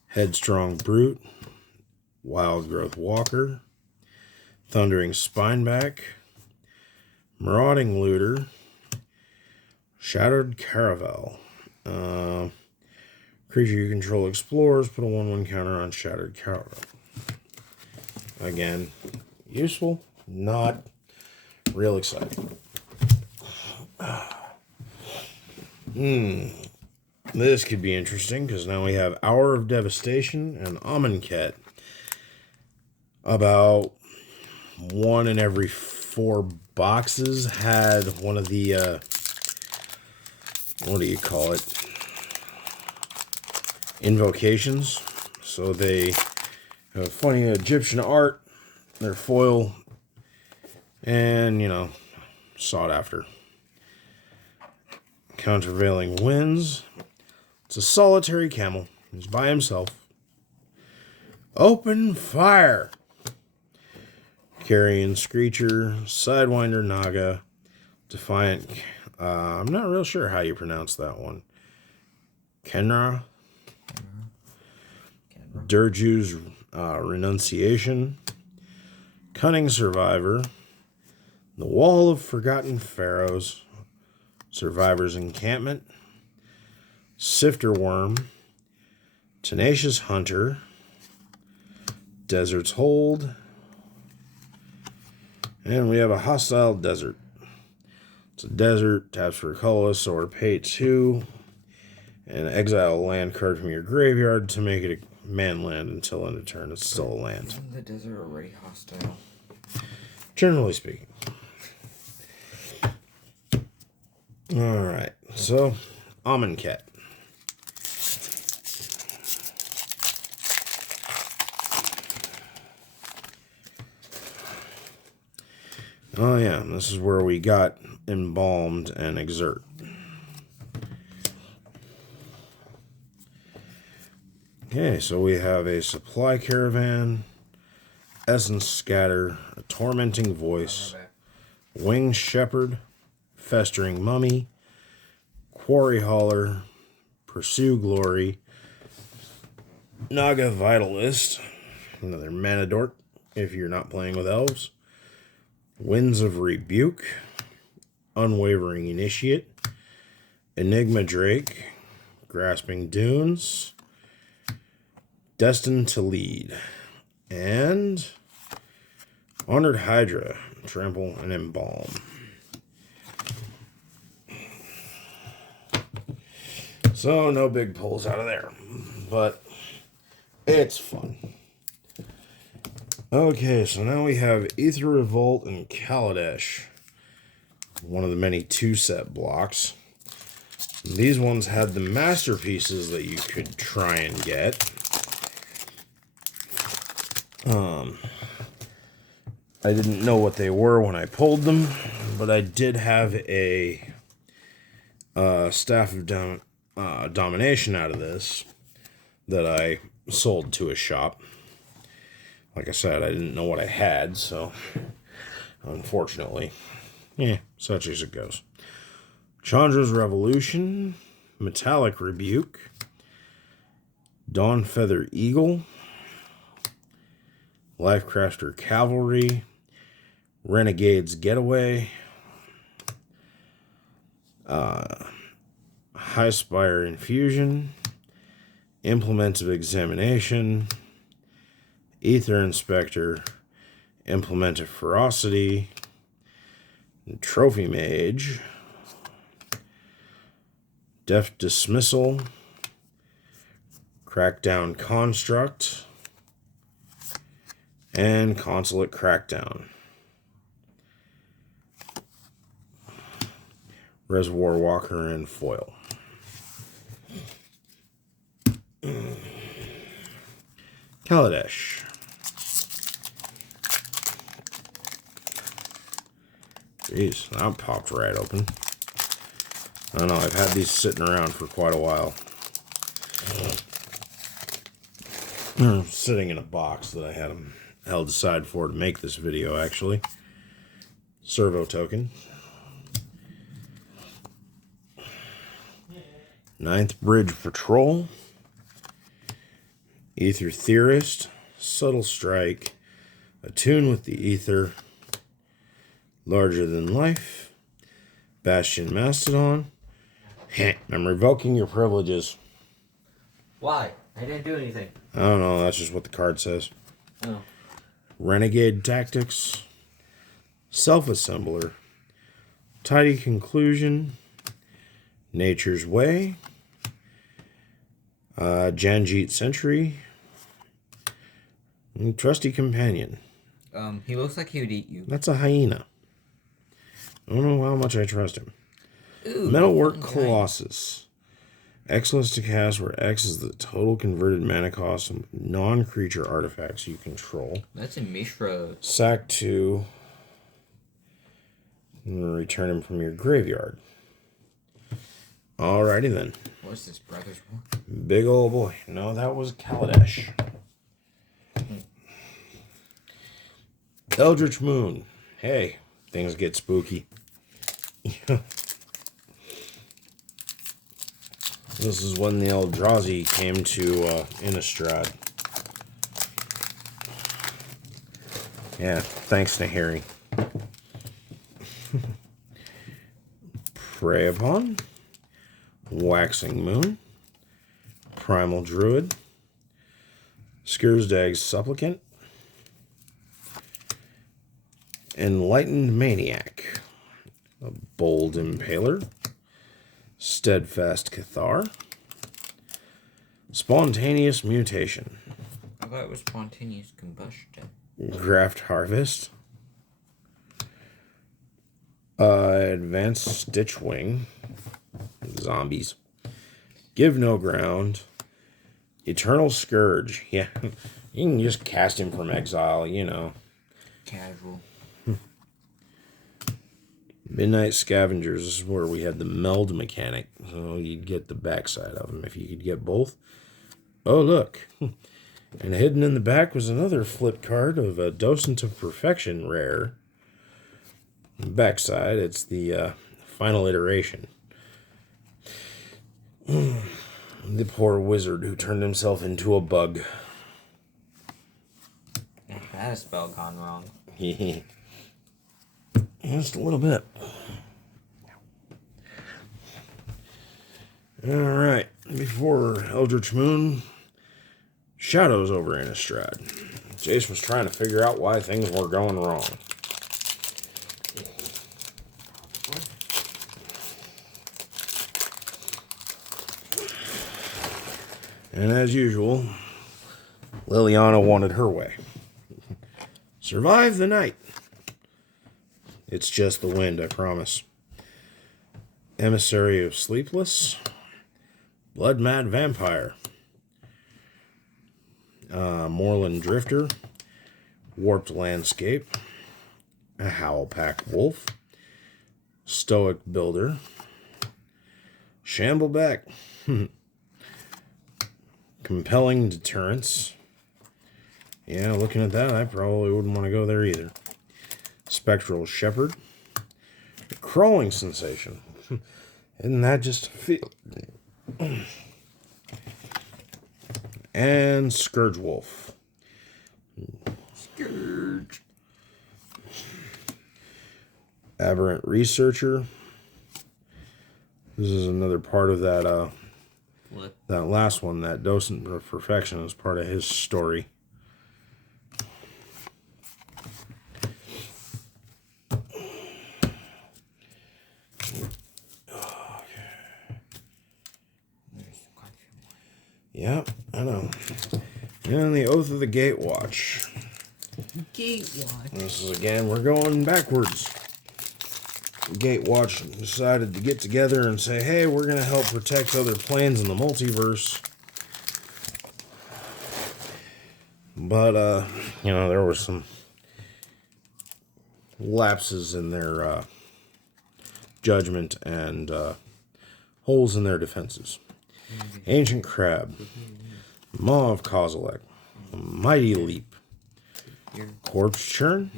Headstrong Brute, Wild Growth Walker, Thundering Spineback, Marauding Looter, Shattered Caravel. Creature you control explores, put a 1/1 counter on Shattered Caravel. Again, useful, not real exciting. This could be interesting, because now we have Hour of Devastation and Amonkhet. About 1 in every 4 boxes had one of the, what do you call it? Invocations. So they have funny Egyptian art, their foil, and, you know, sought after. Countervailing Winds. It's a solitary camel. He's by himself. Open Fire. Carrion Screecher, Sidewinder Naga, Defiant. I'm not real sure how you pronounce that one. Kenra. Durju's Renunciation. Cunning Survivor. The Wall of Forgotten Pharaohs. Survivor's Encampment. Sifter Worm. Tenacious Hunter. Desert's Hold. And we have a Hostile Desert. It's a desert, taps for a colorless or pay 2. And exile a land card from your graveyard to make it a man land until end of turn. It's still a land. Isn't the desert already hostile? Generally speaking. Alright, so Amonkhet. Oh yeah, this is where we got Embalmed and Exert. Okay, so we have a supply caravan, essence scatter, a tormenting voice, winged shepherd, festering mummy, quarry hauler, pursue glory, naga vitalist, another mana dork if you're not playing with elves, winds of rebuke, unwavering initiate, enigma drake, grasping dunes, destined to lead, and honored hydra, trample and embalm. So no big pulls out of there, but it's fun. Okay, so now we have Aether Revolt and Kaladesh, one of the many 2-set blocks. These ones had the masterpieces that you could try and get. I didn't know what they were when I pulled them, but I did have a Staff of Domination out of this that I sold to a shop. Like I said, I didn't know what I had, so unfortunately, such as it goes. Chandra's Revolution, Metallic Rebuke, Dawn Feather Eagle, Lifecrafter Cavalry, Renegade's Getaway, Highspire Infusion, Implement of Examination, Aether Inspector, Implement of Ferocity, Trophy Mage, Deft Dismissal, Crackdown Construct, and Consulate Crackdown. Reservoir Walker and foil. Kaladesh. Jeez, that popped right open. I don't know, I've had these sitting around for quite a while. Sitting in a box that I had them held aside for to make this video, actually. Servo token. Ninth Bridge Patrol. Aether Theorist. Subtle Strike. Attune with the Aether. Larger Than Life. Bastion Mastodon. I'm revoking your privileges. Why? I didn't do anything. I don't know, that's just what the card says. Oh. Renegade Tactics. Self-Assembler. Tidy Conclusion. Nature's Way. Janjeet Sentry. And Trusty Companion. He looks like he would eat you. That's a hyena. I don't know how much I trust him. Ooh, Metalwork Colossus. Xless to cast, where X is the total converted mana cost of non-creature artifacts you control. That's a Mishra. Sack 2. And return him from your graveyard. Alrighty then. What's this, Brothers War? Big old boy. No, that was Kaladesh. Eldritch Moon. Hey, things get spooky. This is when the Eldrazi came to Innistrad. Yeah, thanks to Harry. Prey Upon. Waxing Moon. Primal Druid. Skursdag's Supplicant. Enlightened Maniac. A Bold Impaler. Steadfast Cathar. Spontaneous Mutation. I thought it was Spontaneous Combustion. Graft Harvest. Advanced Stitchwing. Zombies. Give No Ground. Eternal Scourge. Yeah, you can just cast him from exile, you know. Casual. Midnight Scavengers. This is where we had the meld mechanic. So you'd get the backside of them if you could get both. Oh, look. And hidden in the back was another flip card of a Docent of Perfection rare. Backside, it's the final iteration. The poor wizard who turned himself into a bug. That spell gone wrong. Just a little bit. Alright, before Eldritch Moon, Shadows over Innistrad. Jason was trying to figure out why things were going wrong. And as usual, Liliana wanted her way. Survive the night. It's just the wind, I promise. Emissary of Sleepless. Blood Mad Vampire. Moorland Drifter. Warped Landscape. A Howlpack Wolf. Stoic Builder. Shambleback. Compelling Deterrence. Yeah, looking at that, I probably wouldn't want to go there either. Spectral Shepherd. A Crawling Sensation. Isn't that just a feel? And Scourge Wolf. Scourge. Aberrant Researcher. This is another part of that What? that last one, that Docent of Perfection, is part of his story. Yep, I know. And the Oath of the Gatewatch. Gatewatch. This is again, we're going backwards. Gatewatch decided to get together and say, hey, we're going to help protect other planes in the multiverse. But, there were some lapses in their judgment and holes in their defenses. Ancient Crab. Maw of Kozilek. Mighty Leap. Corpse Churn.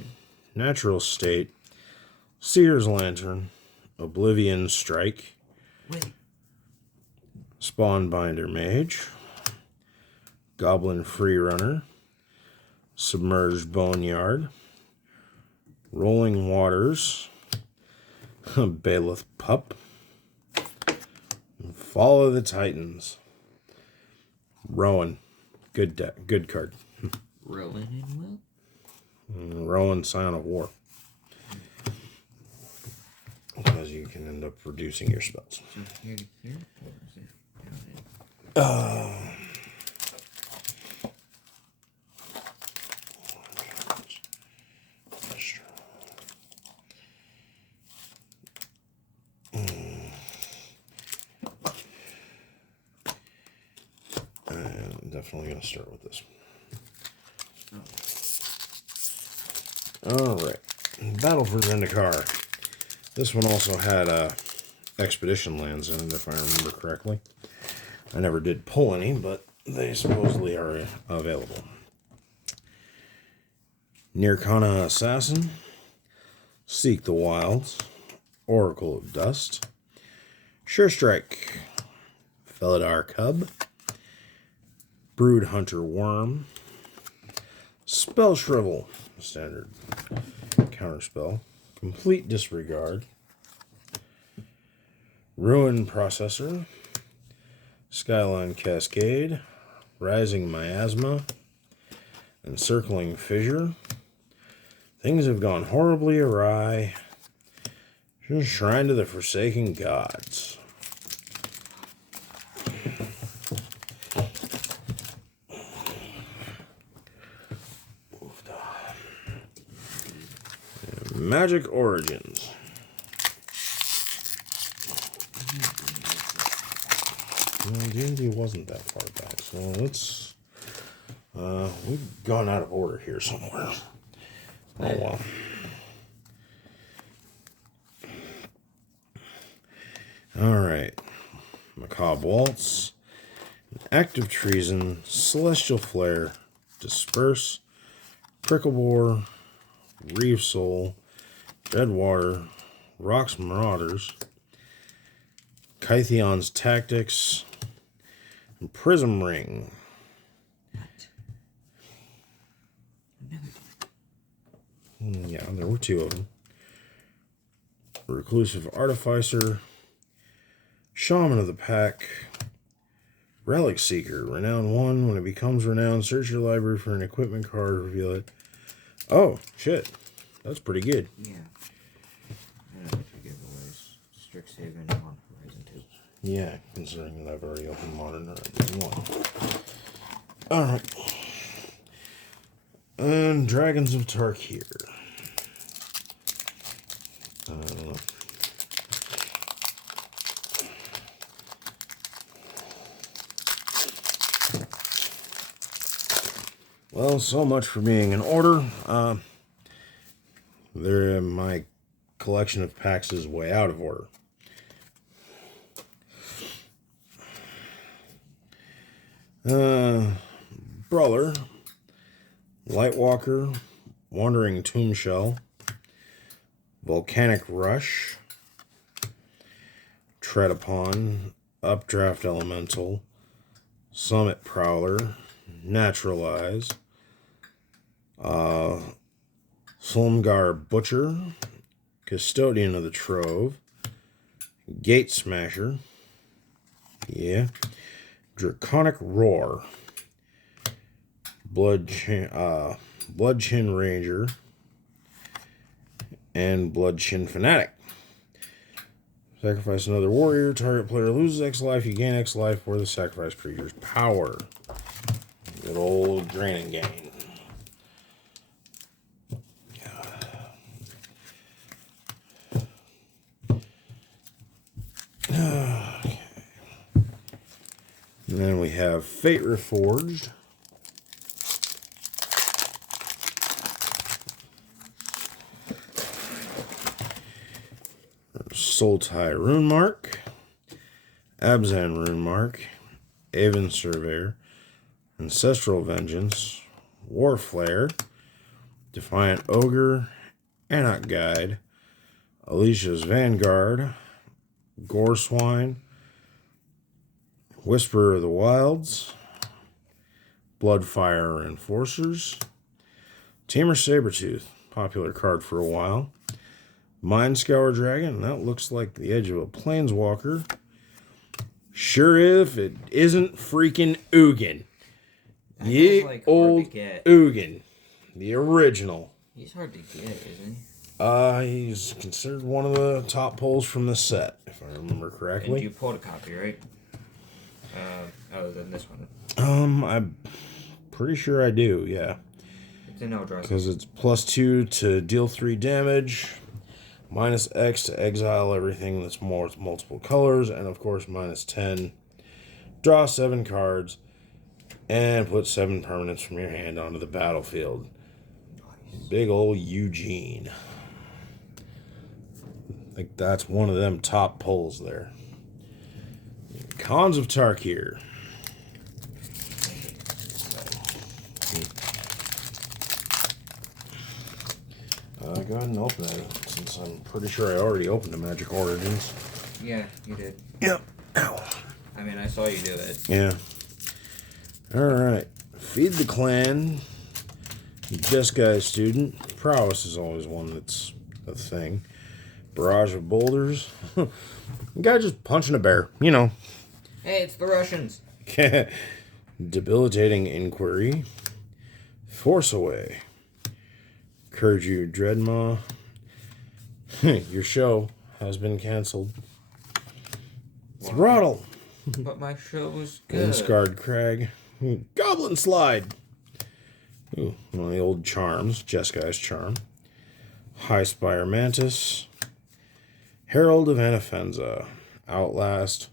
Natural State. Seer's Lantern. Oblivion Strike. Spawnbinder Mage. Goblin Freerunner. Submerged Boneyard. Rolling Waters. Bailiff Pup. Fall of the Titans. Rowan. Good card. Rowan and Will? Rowan, Scion of War. Because you can end up reducing your spells. So here to here? Or is it down in? I'm definitely going to start with this. Alright. Battle for Zendikar. This one also had expedition lands in it, if I remember correctly. I never did pull any, but they supposedly are available. Nirkana Assassin. Seek the Wilds. Oracle of Dust. Sure Strike. Felidar Cub. Brood Hunter Worm. Spell Shrivel. Standard counterspell. Complete Disregard. Ruin Processor. Skyline Cascade. Rising Miasma. Encircling Fissure. Things have gone horribly awry. Shrine to the Forsaken Gods. Magic Origins. D&D wasn't that far back, so let's... we've gone out of order here somewhere. Oh, well. Alright. Macabre Waltz. Active Treason, Celestial Flare, Disperse, Pricklebore, Reeve Soul, Deadwater, Rock's Marauders, Kytheon's Tactics, and Prism Ring. Yeah, there were 2 of them. Reclusive Artificer, Shaman of the Pack, Relic Seeker, Renown 1. When it becomes renowned, search your library for an equipment card, reveal it. Oh, shit. That's pretty good. Yeah. I don't know if you giveaways. Strixhaven on Horizon 2. Yeah, considering that I've already opened Modern Horizon 1. Alright. And Dragons of Tarkir. Well, so much for being in order. My collection of packs is way out of order. Brawler, Lightwalker, Wandering Tomb Shell, Volcanic Rush, Tread Upon, Updraft Elemental, Summit Prowler, Naturalize, Slumgar Butcher, Custodian of the Trove, Gate Smasher, yeah, Draconic Roar, Bloodchin Ranger, and Bloodchin Fanatic. Sacrifice another warrior. Target player loses X life. You gain X life for the sacrifice creature's power. Good old drain and gain. Okay. And then we have Fate Reforged. Sultai Runemark, Abzan Runemark, Aven Surveyor, Ancestral Vengeance, Warflare, Defiant Ogre, Anok Guide, Alicia's Vanguard, Goreswine, Whisperer of the Wilds, Bloodfire Enforcers, Tamer Sabertooth, popular card for a while, Mind Scour Dragon, that looks like the edge of a Planeswalker. Sure if it isn't freaking Ugin. Ye like old Ugin. The original. He's hard to get, isn't he? He's considered one of the top pulls from the set, if I remember correctly. And you pulled a copy, right? Other than this one. I'm pretty sure I do, yeah. It's a no draw. Because it's +2 to deal 3 damage. -X to exile everything that's more multiple colors, and of course -10. Draw 7 cards, and put 7 permanents from your hand onto the battlefield. Nice. Big old Eugene. I think that's one of them top pulls there. Khans of Tarkir. Go ahead and open it, since I'm pretty sure I already opened the Magic Origins. Yeah, you did. Yep. Ow. I mean, I saw you do it. Yeah. Alright. Feed the Clan. Jeskai student. Prowess is always one that's a thing. Barrage of Boulders. Guy just punching a bear, you know. Hey, it's the Russians. Debilitating Inquiry. Force Away. Kurju Dreadmaw. Your show has been canceled. Throttle. But my show was good. Winscarred Crag. Goblin Slide. Ooh, one of the old charms. Jeskai's charm. High Spire Mantis. Herald of Anafenza. Outlast.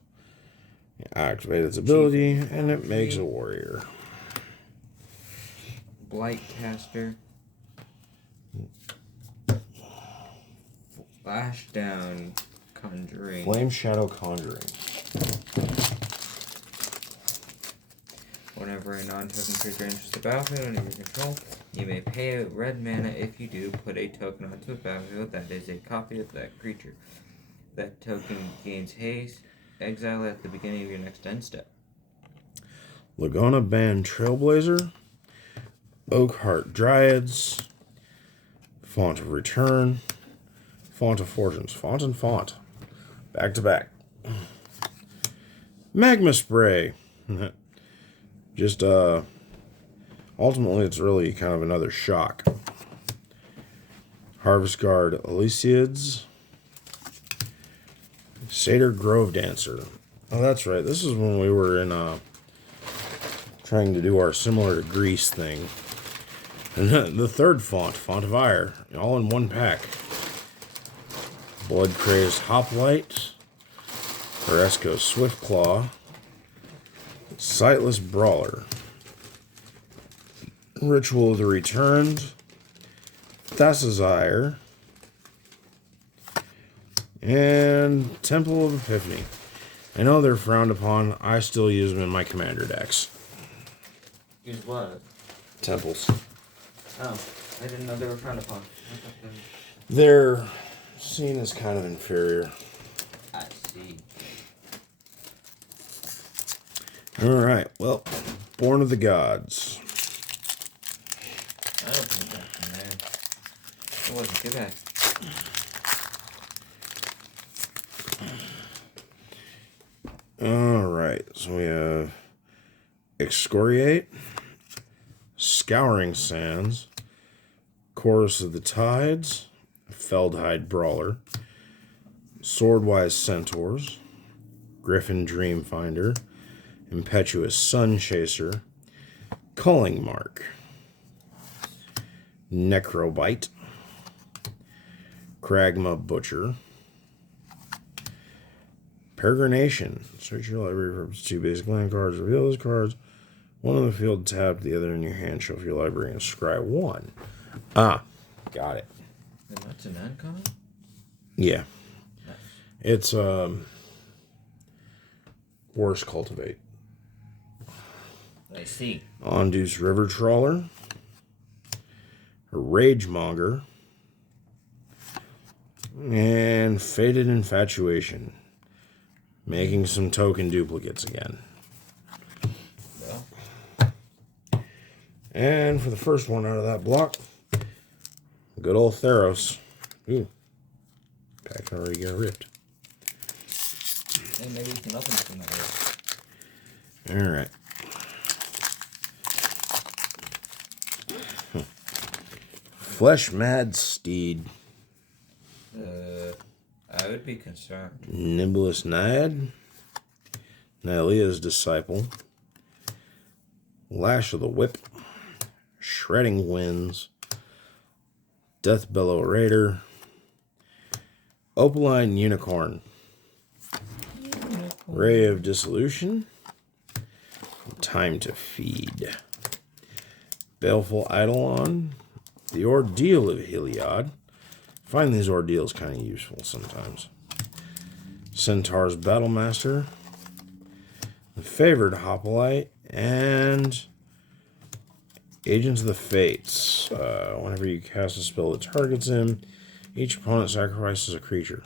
Activate its ability, and it makes a warrior. Blightcaster. Flashdown Conjuring. Flame Shadow Conjuring. Whenever a non-token creature enters the battlefield under your control, you may pay a red mana. If you do, put a token onto the battlefield that is a copy of that creature. That token gains haste. Exile at the beginning of your next end step. Laguna Band Trailblazer, Oakheart Dryads, Font of Return, Font of Fortunes, Font and Font, back to back. Magma Spray. Just, ultimately it's really kind of another shock. Harvest Guard Elysiids, Satyr Grove Dancer. Oh, that's right. This is when we were in, trying to do our similar to Grease thing. And the third font, Font of Ire, all in one pack. Blood Crazed Hoplite, Oresco Swiftclaw, Sightless Brawler, Ritual of the Returned, Thassa's Ire, and Temple of Epiphany. I know they're frowned upon. I still use them in my commander decks. Use what? Temples. Oh, I didn't know they were frowned upon. They're seen as kind of inferior. I see. Alright, well, Born of the Gods. I don't think that's in there. It wasn't too bad. Alright, so we have Excoriate, Scouring Sands, Chorus of the Tides, Feldhide Brawler, Swordwise Centaurs, Griffin Dreamfinder, Impetuous Sun Chaser, Culling Mark, Necrobite, Kragma Butcher, Peregrination. Search your library for 2 basic land cards. Reveal those cards. One in the field tapped, the other in your hand. Shuffle your library and scry 1. Ah, got it. And that's an uncommon? Yeah. Nice. It's Worse Cultivate. I see. Ondu's River Trawler, Ragemonger, and Faded Infatuation. Making some token duplicates again. Well. And for the first one out of that block, good old Theros. Ooh. Pack already got ripped. Hey, maybe we can open some of that. Alright. Flesh Mad Steed. I would be concerned. Nimblest Naiad. Nylea's Disciple. Lash of the Whip. Shredding Winds. Deathbellow Raider. Opaline Unicorn. Ray of Dissolution. Time to Feed. Baleful Eidolon. The Ordeal of Heliod. I find these ordeals kind of useful sometimes. Centaur's Battlemaster. The Favored Hoplite. And Agents of the Fates. Whenever you cast a spell that targets him, each opponent sacrifices a creature.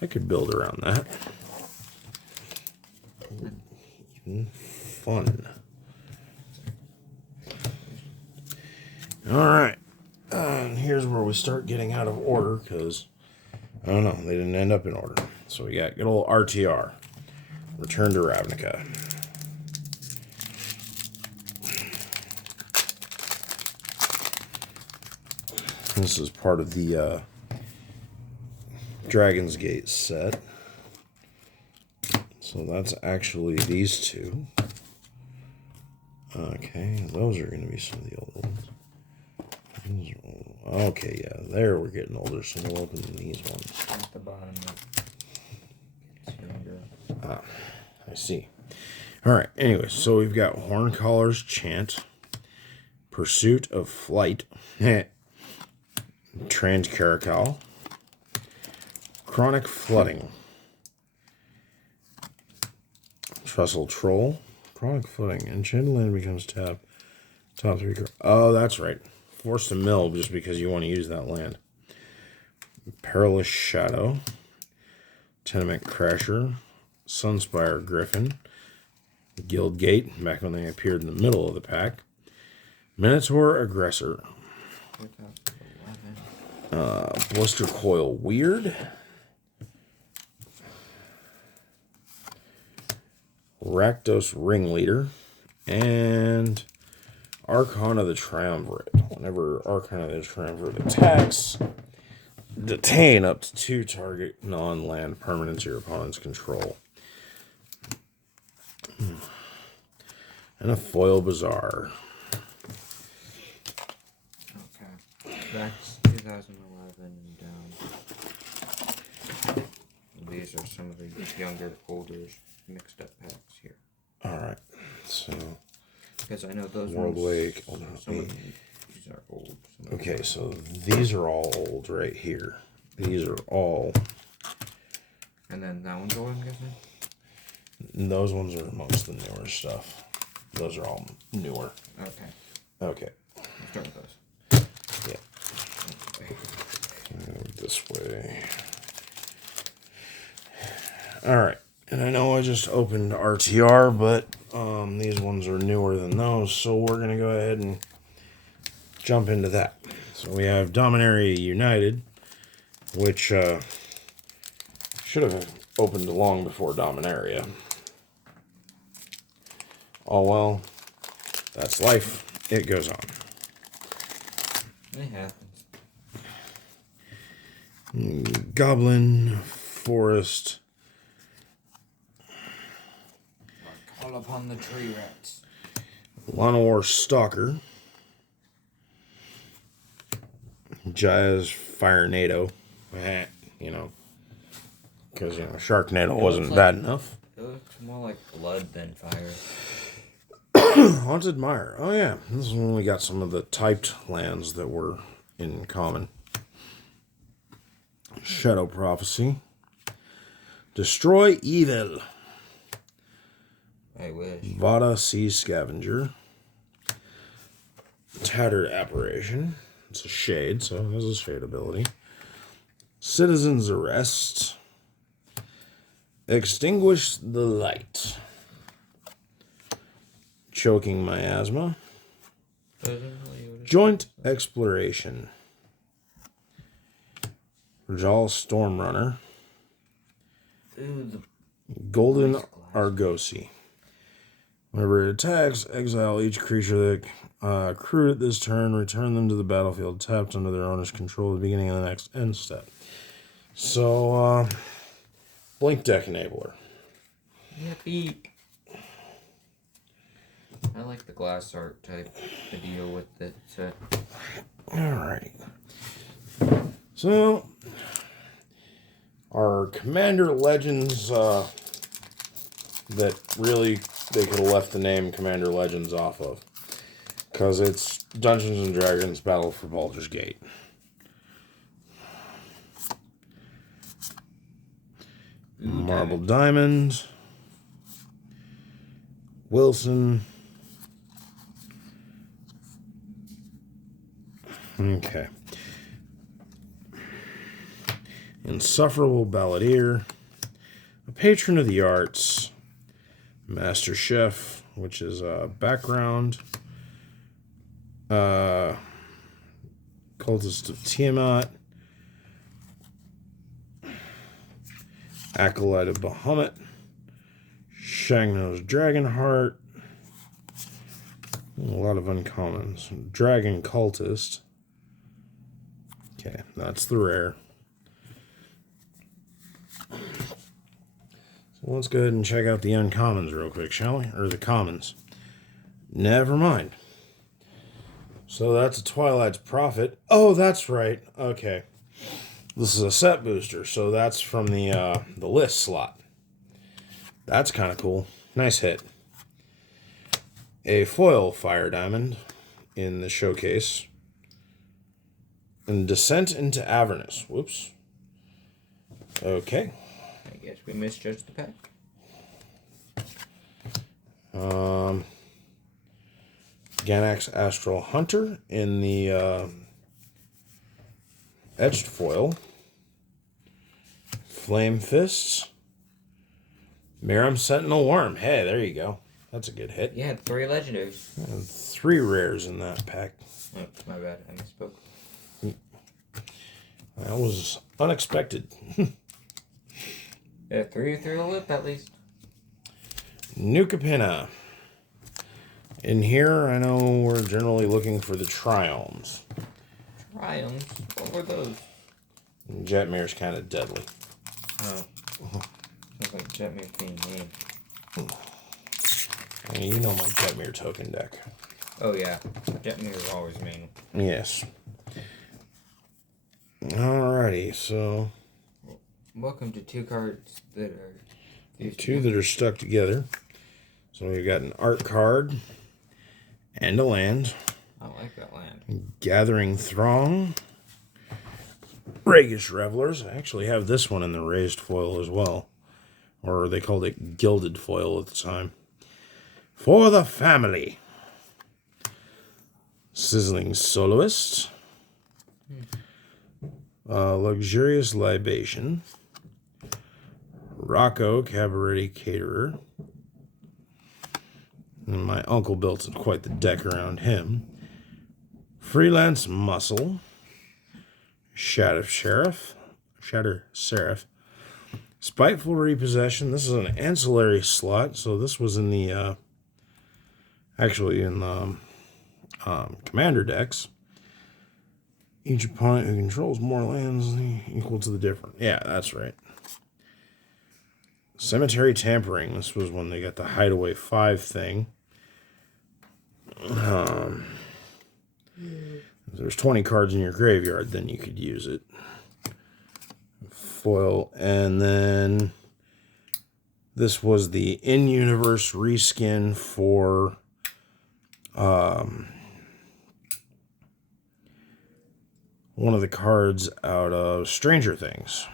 I could build around that. Even fun. Alright. Here's where we start getting out of order because, I don't know, they didn't end up in order. So we got good old RTR. Return to Ravnica. This is part of the Dragon's Gate set. So that's actually these two. Okay, those are going to be some of the old ones. Okay, yeah, there we're getting older, so we'll open these ones. At the bottom. Ah, I see. Alright, anyway, so we've got Horncaller's Chant, Pursuit of Flight, Transcaracal, Chronic Flooding, Trestle Troll, Chronic Footing. Enchanted land becomes tapped. Top 3 cards. Oh, that's right. Forced to mill just because you want to use that land. Perilous Shadow. Tenement Crasher. Sunspire Griffin. Guildgate, back when they appeared in the middle of the pack. Minotaur Aggressor. Blister Coil Weird. Rakdos Ringleader. And Archon of the Triumvirate. Whenever Archon of the Triumvirate attacks, detain up to 2 target non-land permanents your opponent's control. And a Foil Bazaar. Okay. That's 2011 and down. These are some of the younger, older, mixed up packs here. Alright. So, because I know those World ones, Wake. some of these are old. Okay, so these are all old right here. These are all. And then that one's old, I'm guessing? Those ones are most of the newer stuff. Those are all newer. Okay. Okay. Let's start with those. Yeah. Move this way. Alright. And I know I just opened RTR, but these ones are newer than those, so we're going to go ahead and jump into that. So we have Dominaria United, which should have opened long before Dominaria. Oh well, that's life. It goes on. It happens. Goblin, Forest. Call upon the tree rats. Llanowar Stalker. Jaya's Firenado. You know, because, Sharknado wasn't bad enough. It looks more like blood than fire. Haunted Mire. Oh, yeah. This is when we got some of the typed lands that were in common. Shadow Prophecy. Destroy Evil. I wish. Vada Sea Scavenger. Tattered Apparition. It's a shade, so it has a shade ability. Citizen's Arrest. Extinguish the Light. Choking Miasma. Joint Exploration. Rajal Stormrunner. Golden Argosy. Whenever it attacks, exile each creature that accrued at this turn, return them to the battlefield tapped under their owner's control at the beginning of the next end step. So, Blink Deck Enabler. Yippee. I like the glass art type video with it. Alright. So, our Commander Legends, that really they could have left the name Commander Legends off of. Because it's Dungeons & Dragons Battle for Baldur's Gate. Marble Diamond. Wilson. Okay. Insufferable Balladeer. A Patron of the Arts. Master Chef, which is a background. Cultist of Tiamat. Acolyte of Bahamut. Shagnose Dragonheart. A lot of uncommons. Dragon Cultist. Okay, that's the rare. So let's go ahead and check out the uncommons real quick, shall we? Or the commons. Never mind. So that's a Twilight's Prophet. Oh, that's right. Okay. This is a set booster, so that's from the list slot. That's kind of cool. Nice hit. A foil Fire Diamond in the showcase. And Descent into Avernus. Whoops. Okay. I guess we misjudged the pack. Ganax Astral Hunter in the etched foil. Flame Fists. Miram Sentinel Worm. Hey, there you go. That's a good hit. You had 3 legendaries. And 3 rares in that pack. Oh, my bad. I misspoke. That was unexpected. Yeah, 3 through the lip at least. Nukapina. In here, I know we're generally looking for the Triomes. Triomes? What were those? Jetmir's kind of deadly. Oh. Sounds like Jetmir's being named. And you know my Jetmir token deck. Oh yeah, Jetmir is always main. Yes. Alrighty, so... Welcome to 2 cards that are... 2 that are stuck together. So we've got an art card and a land. I like that land. Gathering Throng. Ragish Revelers. I actually have this one in the raised foil as well. Or they called it gilded foil at the time. For the family. Sizzling Soloist. Luxurious Libation. Rocco Cabaret Caterer. And my uncle built quite the deck around him. Freelance Muscle. Shatter Seraph. Spiteful Repossession. This is an ancillary slot, so this was in the actually in the commander decks. Each opponent who controls more lands equal to the different. Yeah, that's right. Cemetery Tampering. This was when they got the Hideaway 5 thing. If there's 20 cards in your graveyard, then you could use it. Foil. And then this was the in-universe reskin for one of the cards out of Stranger Things.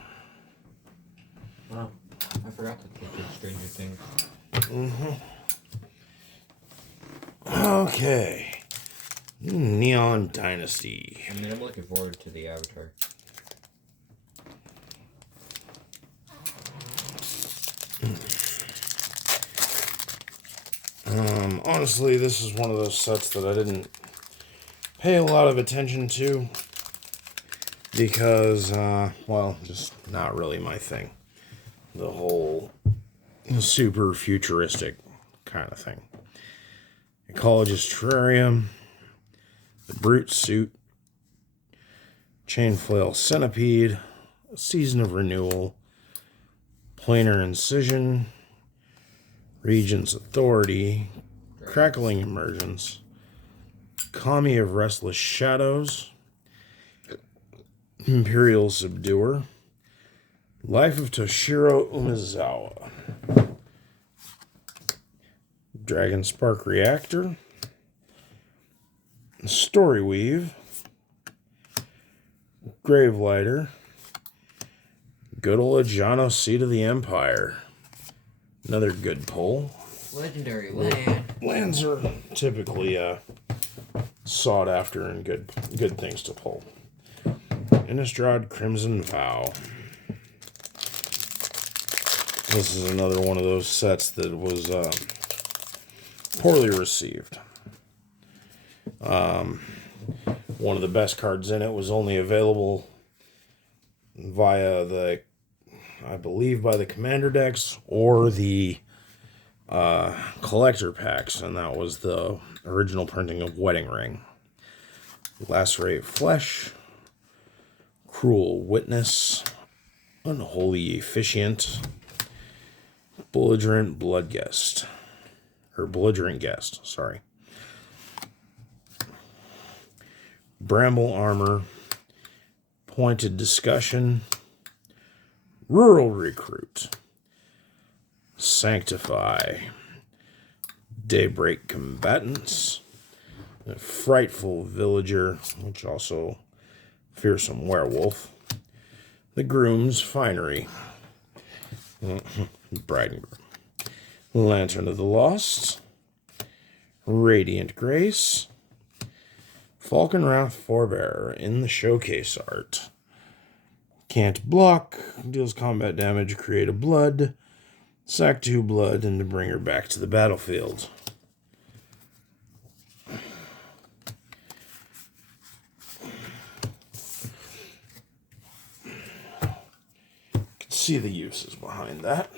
Wow, I forgot that they did Stranger Things. Okay. Neon Dynasty. I mean, I'm looking forward to the Avatar. Honestly, this is one of those sets that I didn't pay a lot of attention to because, well, just not really my thing. The whole super futuristic kind of thing. Ecologist Terrarium, the Brute Suit, Chain Flail Centipede, Season of Renewal, Planar Incision, Regent's Authority, Crackling Emergence, Kami of Restless Shadows, Imperial Subduer, Life of Toshiro Umezawa, Dragon Spark Reactor, Story Weave, Gravelighter, good old Ajano Seat of the Empire. Another good pull. Legendary land. Lands are typically sought after and good things to pull. Innistrad Crimson Vow. This is another one of those sets that was poorly received. One of the best cards in it was only available via the, I believe, by the commander decks or the collector packs, and that was the original printing of Wedding Ring. Lacerate Flesh, Cruel Witness, Unholy Efficient, Belligerent Bloodguest, or Belligerent Guest, sorry. Bramble Armor, Pointed Discussion, Rural Recruit, Sanctify, Daybreak Combatants, a Frightful Villager, which also Fearsome Werewolf, the Groom's Finery, Bride and Groom, Lantern of the Lost, Radiant Grace. Falconwrath Forebearer in the showcase art. Can't block, deals combat damage, create a blood, sack 2 blood, and to bring her back to the battlefield. Can see the uses behind that.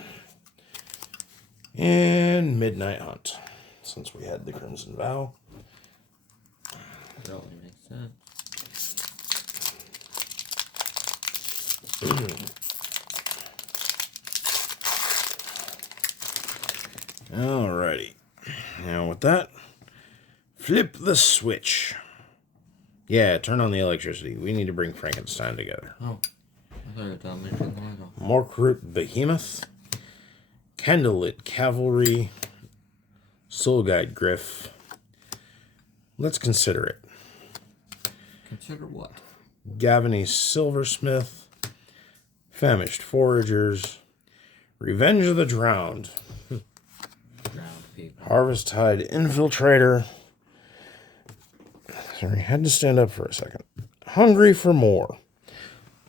And Midnight Hunt, since we had the Crimson Vow. That only makes sense. Alrighty. Now with that, flip the switch. Yeah, turn on the electricity. We need to bring Frankenstein together. Oh. I thought you were telling me to turn the light off. Morkrut Behemoth. Candlelit Cavalry. Soul Guide Griff. Let's consider it. Consider what? Gavany Silversmith. Famished Foragers. Revenge of the Drowned. Drowned people. Harvest Tide Infiltrator. Sorry, had to stand up for a second. Hungry for more.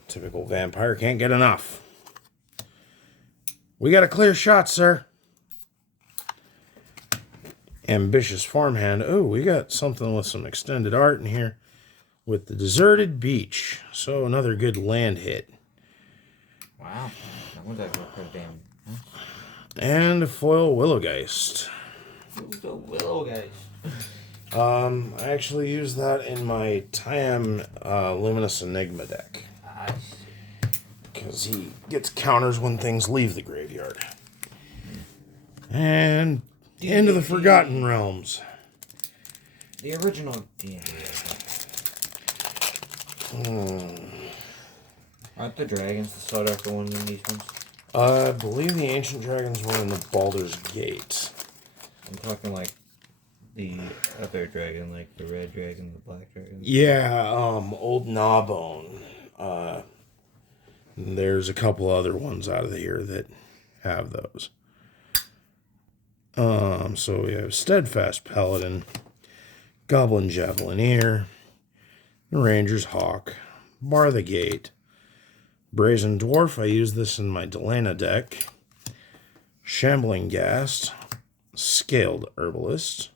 Typical vampire can't get enough. We got a clear shot, sir. Ambitious Farmhand. Oh, we got something with some extended art in here. With the Deserted Beach. So another good land hit. Wow. That one's actually pretty damn nice. And a foil Willowgeist. Who's the willow guys? I actually used that in my Tiam Luminous Enigma deck. I see. Because he gets counters when things leave the graveyard. And into the Forgotten Realms. The original D&D. Aren't the dragons the sought after ones in these ones? I believe the Ancient Dragons were in the Baldur's Gate. I'm talking like the other dragon, like the red dragon, the black dragon. Yeah, Old Gnawbone. There's a couple other ones out of here that have those. So we have Steadfast Paladin, Goblin Javelineer, the Ranger's Hawk, Bar the Gate, Brazen Dwarf. I use this in my Delana deck. Shambling Ghast, Scaled Herbalist,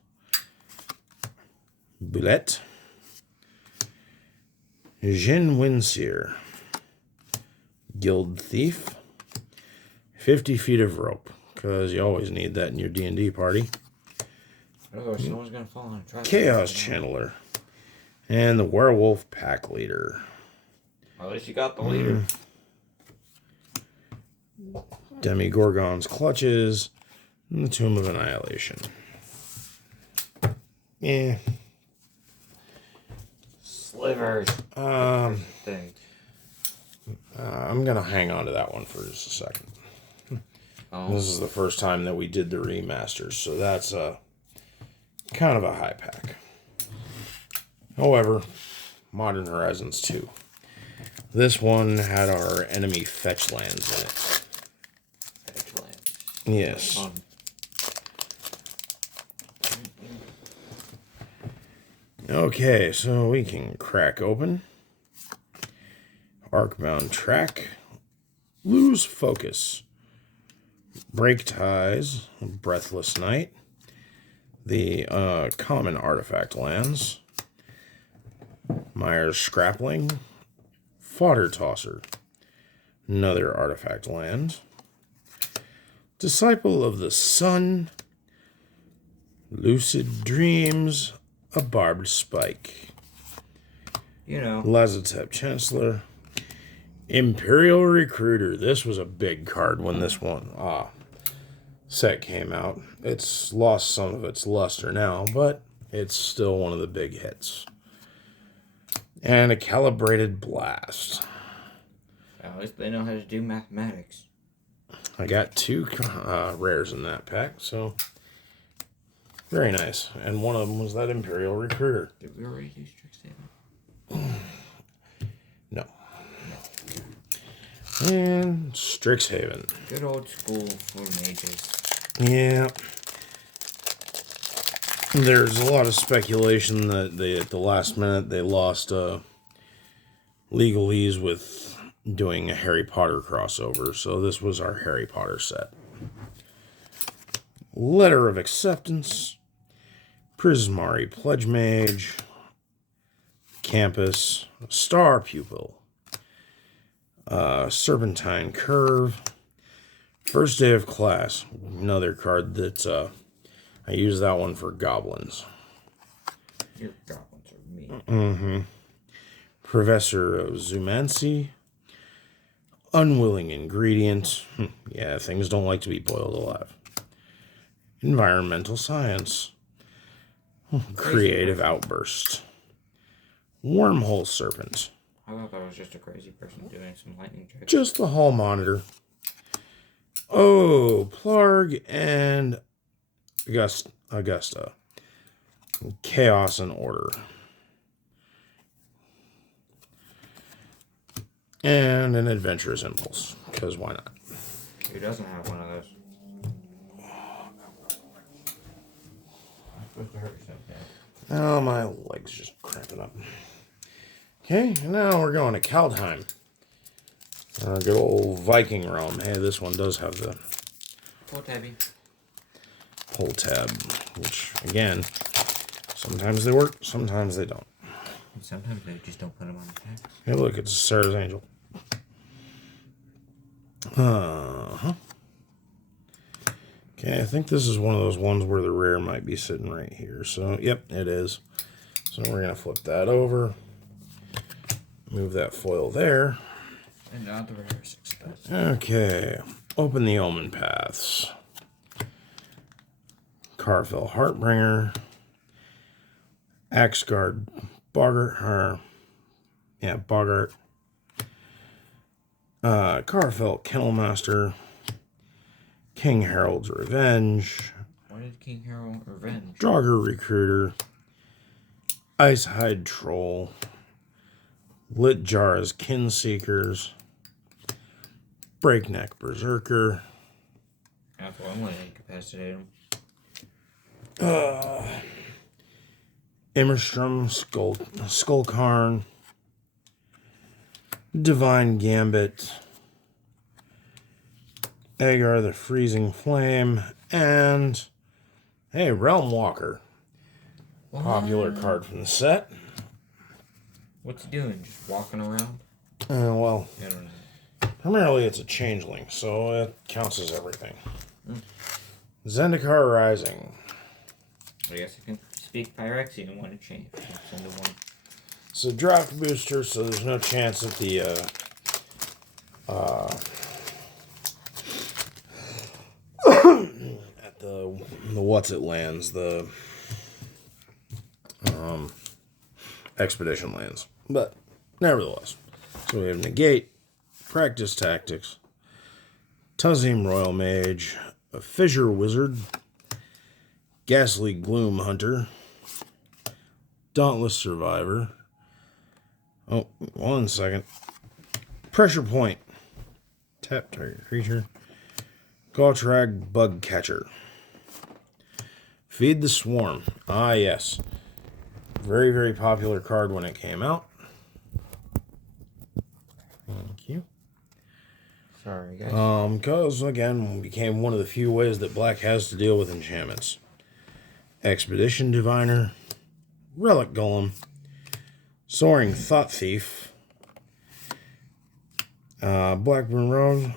Boulette, Jin Windseer, Guild Thief, 50 feet of rope, because you always need that in your D&D party. Otherwise, someone's gonna fall on a trap. Chaos Channeler, and the Werewolf Pack Leader. At least you got the leader. Demigorgon's Clutches, and the Tomb of Annihilation. Yeah. Slivers. Thing. I'm going to hang on to that one for just a second. Oh. This is the first time that we did the remasters, so that's kind of a high pack. However, Modern Horizons 2. This one had our enemy fetch lands in it. Fetch lands. Yes. Fun. Okay, so we can crack open. Arcbound Track. Lose Focus. Break Ties. Breathless Night. The common artifact lands. Myers Scrappling. Fodder Tosser. Another artifact land. Disciple of the Sun. Lucid Dreams. A Barbed Spike. You know. Lazotep Chancellor. Imperial Recruiter. This was a big card when this one set came out. It's lost some of its luster now, but it's still one of the big hits. And a Calibrated Blast. At least they know how to do mathematics. I got 2 rares in that pack, so very nice. And one of them was that Imperial Recruiter. Did we already do Strixhaven? No. And Strixhaven. Good old school for mages. Yeah. There's a lot of speculation that they, at the last minute, they lost legalese with doing a Harry Potter crossover. So this was our Harry Potter set. Letter of Acceptance, Prismari Pledge Mage, Campus, Star Pupil, Serpentine Curve, First Day of Class, another card that's, I use that one for goblins. Your goblins are mean. Mm-hmm. Professor of Zoomancy, Unwilling Ingredient, yeah, things don't like to be boiled alive. Environmental Science, Creative Outburst, Wormhole Serpent. I thought that was just a crazy person doing some lightning tricks. Just the Hall Monitor. Oh, Plarg and Augusta. Chaos and Order. And an Adventurous Impulse, because why not? Who doesn't have one of those? I'm supposed to hurt yourself, man. Oh, my leg's just cramping up. Okay, now we're going to Kaldheim. Good old Viking realm. Hey, this one does have the Pull tabby. pull tab, which, again, sometimes they work, sometimes they don't. And sometimes they just don't put them on the packs. Hey, look, it's Sarah's Angel. Uh-huh. Okay, I think this is one of those ones where the rare might be sitting right here. So, yep, it is. So we're going to flip that over. Move that foil there. And not the rare 6 spots. Okay, open the Omen Paths. Carfell Heartbringer. Axgard Boggart. Boggart. Carfell Kennelmaster. King Harold's Revenge. What is King Harold Revenge? Draugr Recruiter. Icehide Troll. Lit Jara's Kinseekers. Breakneck Berserker. That's what I'm going to incapacitate him. Immerstrom Skullkarn. Divine Gambit. Agar the Freezing Flame. And, hey, Realm Walker. What? Popular card from the set. What's he doing? Just walking around? Well, I don't know. primarily it's a changeling, so it counts as everything. Zendikar Rising. I guess I can speak Phyrexian and want to change. Send to one. It's a draft booster, so there's no chance that the at the what's it lands, the expedition lands. But nevertheless. So we have Negate, Practice Tactics, Tazim Royal Mage, a Fissure Wizard, Ghastly Gloom Hunter, Dauntless Survivor. Oh, 1 second. Pressure Point. Tap target creature. Galtrag Bug Catcher. Feed the Swarm. Ah, yes. Very, very popular card when it came out. Thank you. Sorry, guys. Because, again, became one of the few ways that Black has to deal with enchantments. Expedition Diviner. Relic Golem. Soaring Thought Thief. Blackburn Road.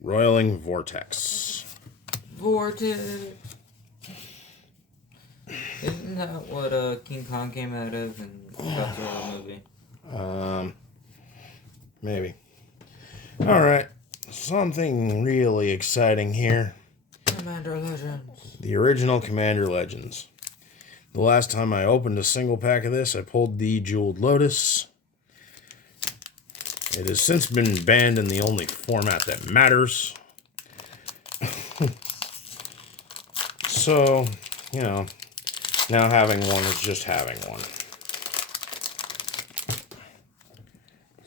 Roiling Vortex. Vortex. Isn't that what King Kong came out of in the Godzilla movie? Maybe. Alright. Something really exciting here. Commander Legends. The original Commander Legends. The last time I opened a single pack of this, I pulled the Jeweled Lotus. It has since been banned in the only format that matters. So, you know, now having one is just having one.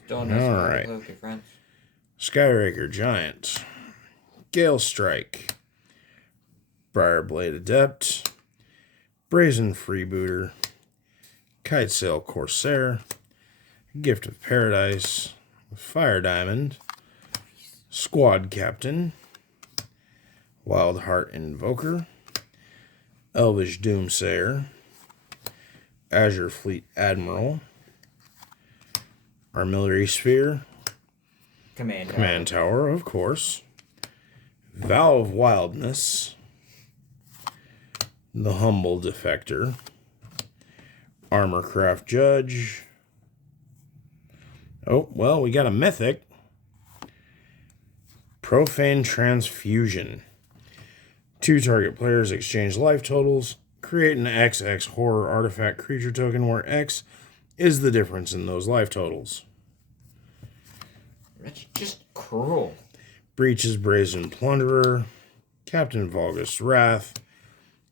Don't necessarily Alright. play with your friends. Skyraker Giant. Gale Strike. Briarblade Adept. Brazen Freebooter, Kitesail Corsair, Gift of Paradise, Fire Diamond, Squad Captain, Wildheart Invoker, Elvish Doomsayer, Azure Fleet Admiral, Armillary Sphere, Command Tower, of course, Vow of Wildness, the Humble Defector, Armorcraft Judge. Oh, well, we got a mythic. Profane Transfusion. 2 target players exchange life totals. Create an XX horror artifact creature token where X is the difference in those life totals. That's just cruel. Breach's Brazen Plunderer, Captain Volgus Wrath,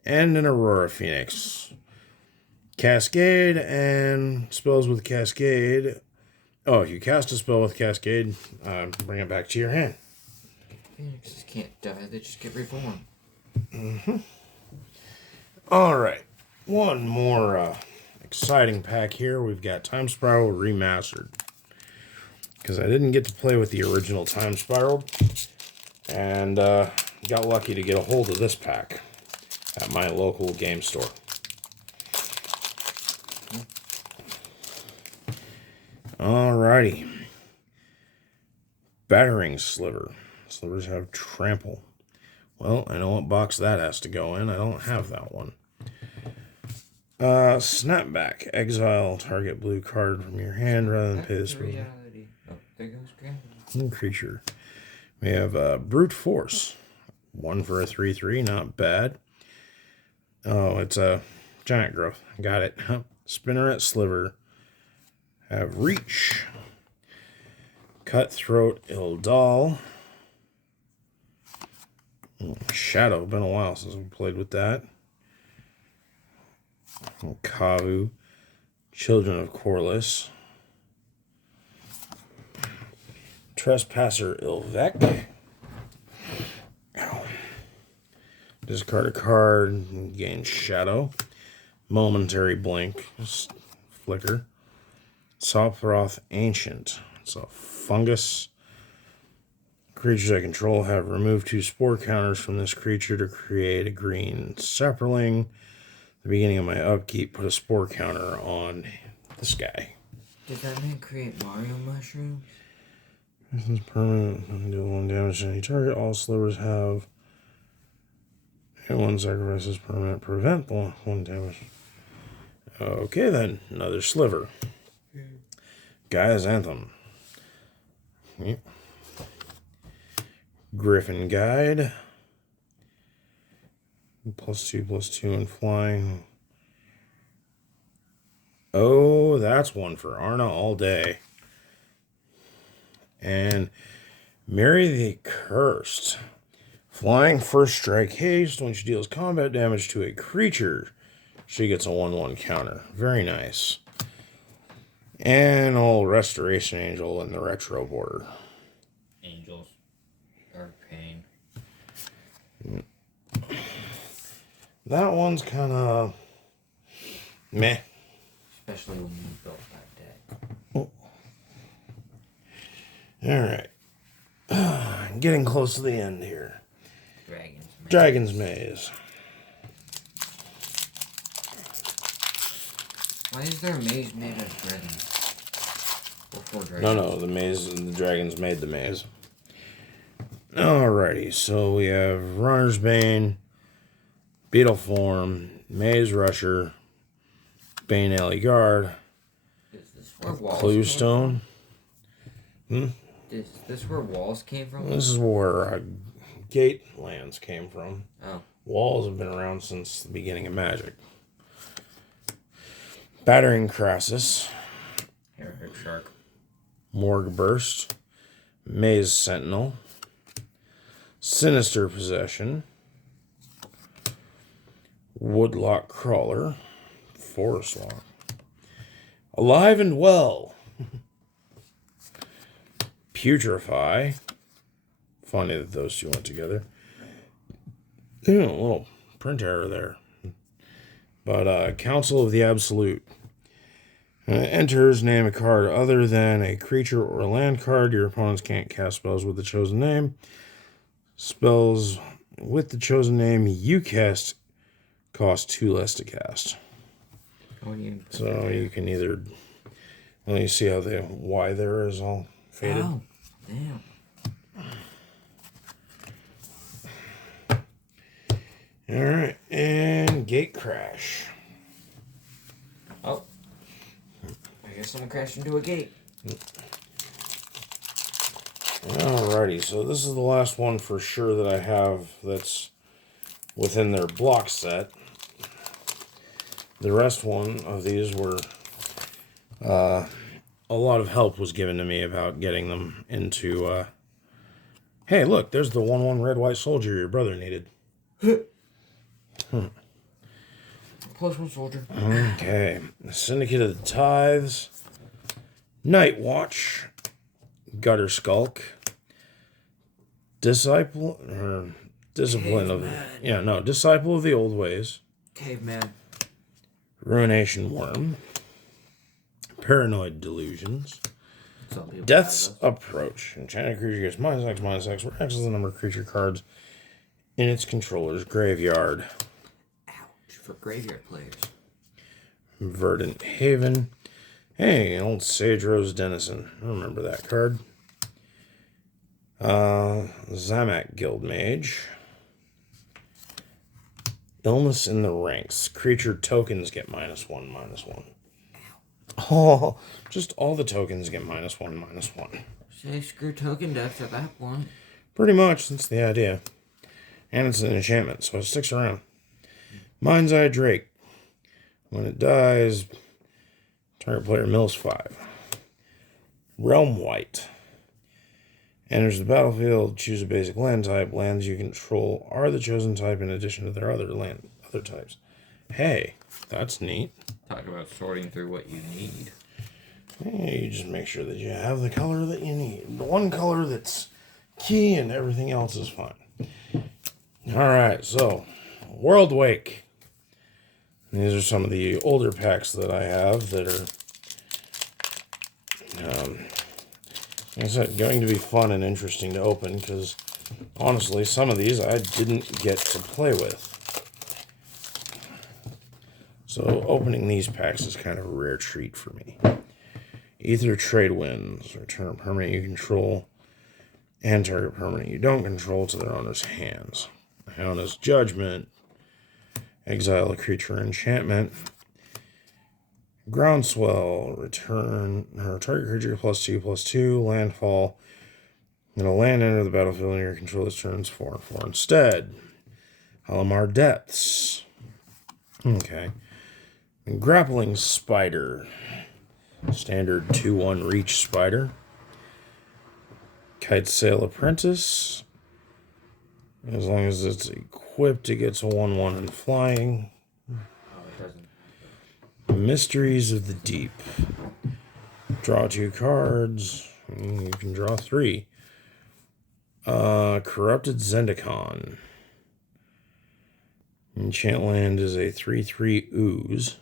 and an Aurora Phoenix. Cascade and spells with Cascade. Oh, if you cast a spell with Cascade, bring it back to your hand. Phoenixes can't die, they just get reborn. Alright, one more exciting pack here. We've got Time Spiral Remastered. Because I didn't get to play with the original Time Spiral. And got lucky to get a hold of this pack at my local game store. Alrighty. Battering Sliver. Slivers have Trample. Well, I know what box that has to go in. I don't have that one. Snapback. Exile target blue card from your hand rather than pay this for reality. Oh, there goes gravity. creature. We have Brute Force. 1 for a 3/3, not bad. Oh, it's a Giant Growth. Got it. Spinneret Sliver. Have Reach. Cutthroat Ildal. Shadow. Been a while since we played with that. Kavu. Children of Corliss. Trespasser Ilvek. Discard a card, gain Shadow. Momentary Blink, Flicker. Sopthroth Ancient. It's a fungus. Creatures I control have removed 2 spore counters from this creature to create a green Saproling. At the beginning of my upkeep, put a spore counter on this guy. Did that man create Mario mushrooms? This is permanent. Deal 1 damage to any target. All slivers have. And 1 sacrifices permanent. Prevent 1 damage. Okay then. Another sliver. Gaia's Anthem. Yep. Griffin Guide. +2/+2 in flying. Oh, that's one for Arna all day. And Mary the Cursed. Flying, first strike haste. When she deals combat damage to a creature, she gets a 1/1 counter. Very nice. And old Restoration Angel in the retro border. Angels are pain. That one's kind of meh. Especially when you built that deck. Alright. Getting close to the end here. Dragon's Maze. Dragon's Maze. Why is there a maze made of dragons? Before dragons? No, the dragons made the maze. Alrighty, so we have Runner's Bane, Beetle Form, Maze Rusher, Bane Alley Guard, Is this where walls Cluestone. Is this where walls came from? This is where Gate lands came from. Oh. Walls have been around since the beginning of Magic. Battering Crassus, Heretic Shark. Morgue Burst, Maze Sentinel, Sinister Possession, Woodlock Crawler, Forest Walk, Alive and Well, Putrefy. Funny that those two went together. A little print error there. But Council of the Absolute. Enters, name a card other than a creature or a land card. Your opponents can't cast spells with the chosen name. Spells with the chosen name you cast cost 2 less to cast. So you can either... Well, you see how the Y there is all faded? Oh, damn. Alright, and Gate Crash. Oh. I guess someone crashed into a gate. Alrighty, so this is the last one for sure that I have that's within their block set. The rest one of these were... a lot of help was given to me about getting them into... Hey, look, there's the 1/1 red white soldier your brother needed. +1 soldier. Okay. Syndicate of the Tithes. Night Watch. Gutter Skulk. Disciple of Disciple of the Old Ways. Caveman. Ruination Worm. Paranoid Delusions. Zombie Death's Apocalypse. Approach. Enchanted creature gets -X, where X is the number of creature cards in its controller's graveyard. Ouch. For graveyard players. Verdant Haven. Hey, an old Sage Rose Denizen. I remember that card. Zamak Guildmage. Illness in the Ranks. Creature tokens get -1/-1. Oh, just all the tokens get -1/-1. Say screw token deaths at that point. Pretty much, that's the idea. And it's an enchantment, so it sticks around. Mind's Eye Drake. When it dies, target player mills 5. Realm White. Enters the battlefield, choose a basic land type. Lands you control are the chosen type in addition to their other types. Hey, that's neat. Talk about sorting through what you need. Hey, you just make sure that you have the color that you need. The one color that's key and everything else is fine. Alright, so World Wake. These are some of the older packs that I have that are, like I said, going to be fun and interesting to open because, honestly, some of these I didn't get to play with. So opening these packs is kind of a rare treat for me. Ether Trade Winds. Return a permanent you control and target permanent you don't control to their owner's hands. Iona's Judgment. Exile a creature enchantment. Groundswell. Return her target creature +2/+2. Landfall. And a land enter the battlefield and your controller's turns 4/4 instead. Halimar Depths. Okay. And Grappling Spider. Standard 2/1 Reach Spider. Kite Sail Apprentice. As long as it's equipped, it gets a 1/1 in flying. Oh, it doesn't. Mysteries of the Deep. Draw 2 cards. You can draw 3. Corrupted Zendikon. Enchant land is a 3/3 ooze.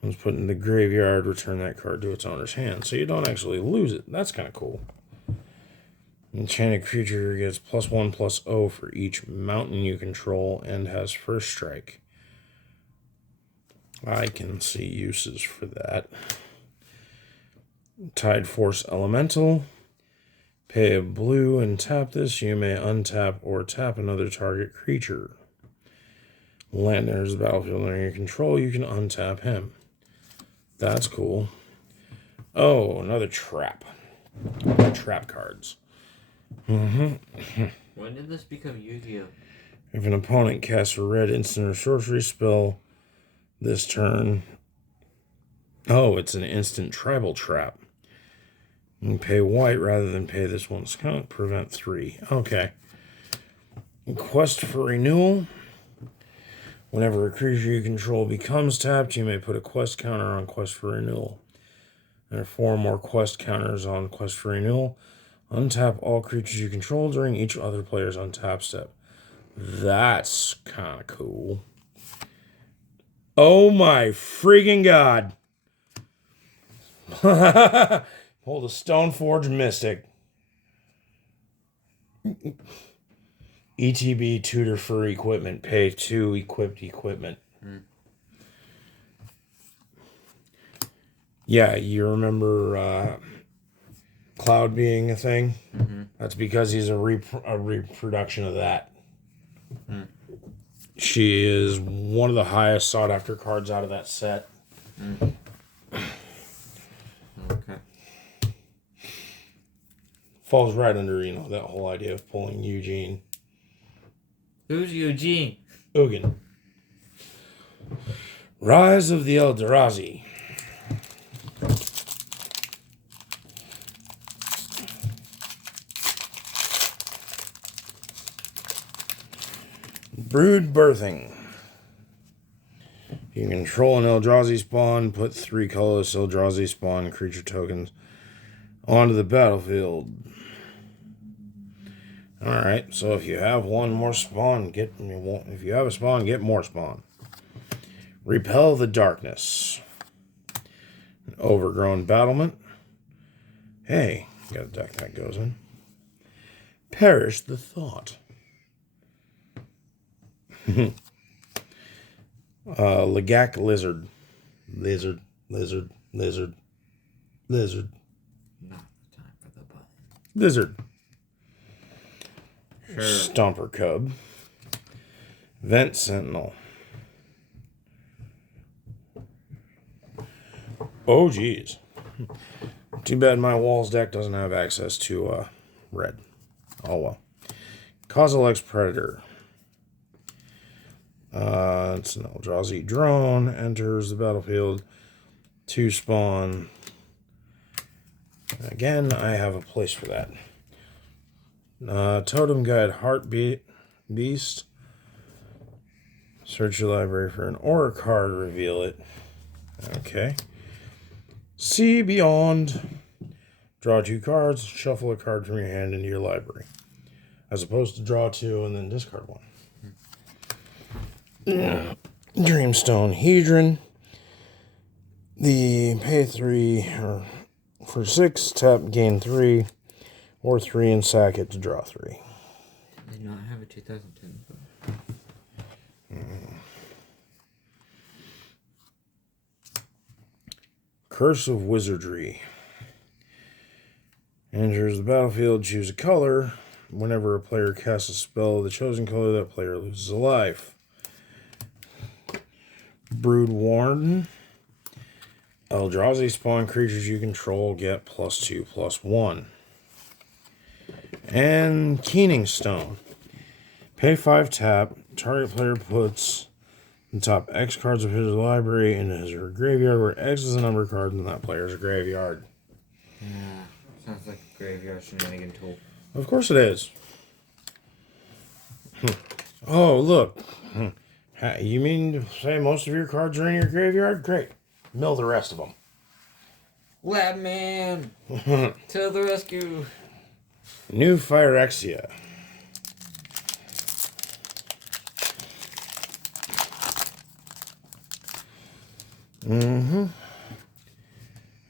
When it's put in the graveyard, return that card to its owner's hand. So you don't actually lose it. That's kind of cool. Enchanted creature gets +1/+0 for each mountain you control and has first strike. I can see uses for that. Tide Force Elemental. Pay a blue and tap this. You may untap or tap another target creature. Land enters the battlefield under your control. You can untap him. That's cool. Oh, another trap. Trap cards. When did this become Yu-Gi-Oh? If an opponent casts a red instant or sorcery spell this turn... Oh, it's an instant tribal trap. You can pay white rather than pay this one. It's kind of prevent 3. Okay. Quest for Renewal. Whenever a creature you control becomes tapped, you may put a quest counter on Quest for Renewal. There are 4 more quest counters on Quest for Renewal. Untap all creatures you control during each other player's untap step. That's kind of cool. Oh my freaking god. Pulled a Stoneforge Mystic. ETB tutor for equipment. Pay 2 equipped equipment. Yeah, you remember Cloud being a thing? Mm-hmm. That's because he's a reproduction of that. She is one of the highest sought after cards out of that set. Okay. Falls right under, that whole idea of pulling Eugene. Who's Eugene? Ugin. Rise of the Eldrazi. Brood Birthing. You control an Eldrazi spawn, put 3 colorless Eldrazi spawn creature tokens onto the battlefield. Alright, so if you have one more spawn, if you have a spawn, get more spawn. Repel the Darkness. Overgrown Battlement. Hey, got a deck that goes in. Perish the Thought. Lagak Lizard. Lizard. Not the time for the button. Lizard. Sure. Stomper Cub. Vent Sentinel. Oh, geez. Too bad my Walls deck doesn't have access to red. Oh, well. Kozilek's Predator. It's an Eldrazi drone. Enters the battlefield. 2 spawn. Again, I have a place for that. Totem Guide Heartbeat Beast. Search your library for an aura card. Reveal it. Okay. See Beyond. Draw 2 cards. Shuffle a card from your hand into your library. As opposed to draw 2 and then discard 1. Dreamstone Hedron. The pay 3 or for 6, tap, gain 3, or 3 and sack it to draw 3. I did not have a 2010. Curse of Wizardry. Enters the battlefield, choose a color. Whenever a player casts a spell of the chosen color, that player loses a life. Brood Warden. Eldrazi spawn creatures you control get +2/+1. And Keening Stone. Pay 5 tap. Target player puts the top X cards of his library into his or her graveyard, where X is the number of cards in that player's graveyard. Yeah, sounds like a graveyard shenanigan tool. Of course it is. Oh, look. You mean to say most of your cards are in your graveyard? Great. Mill the rest of them. Lab man! To the rescue! New Phyrexia.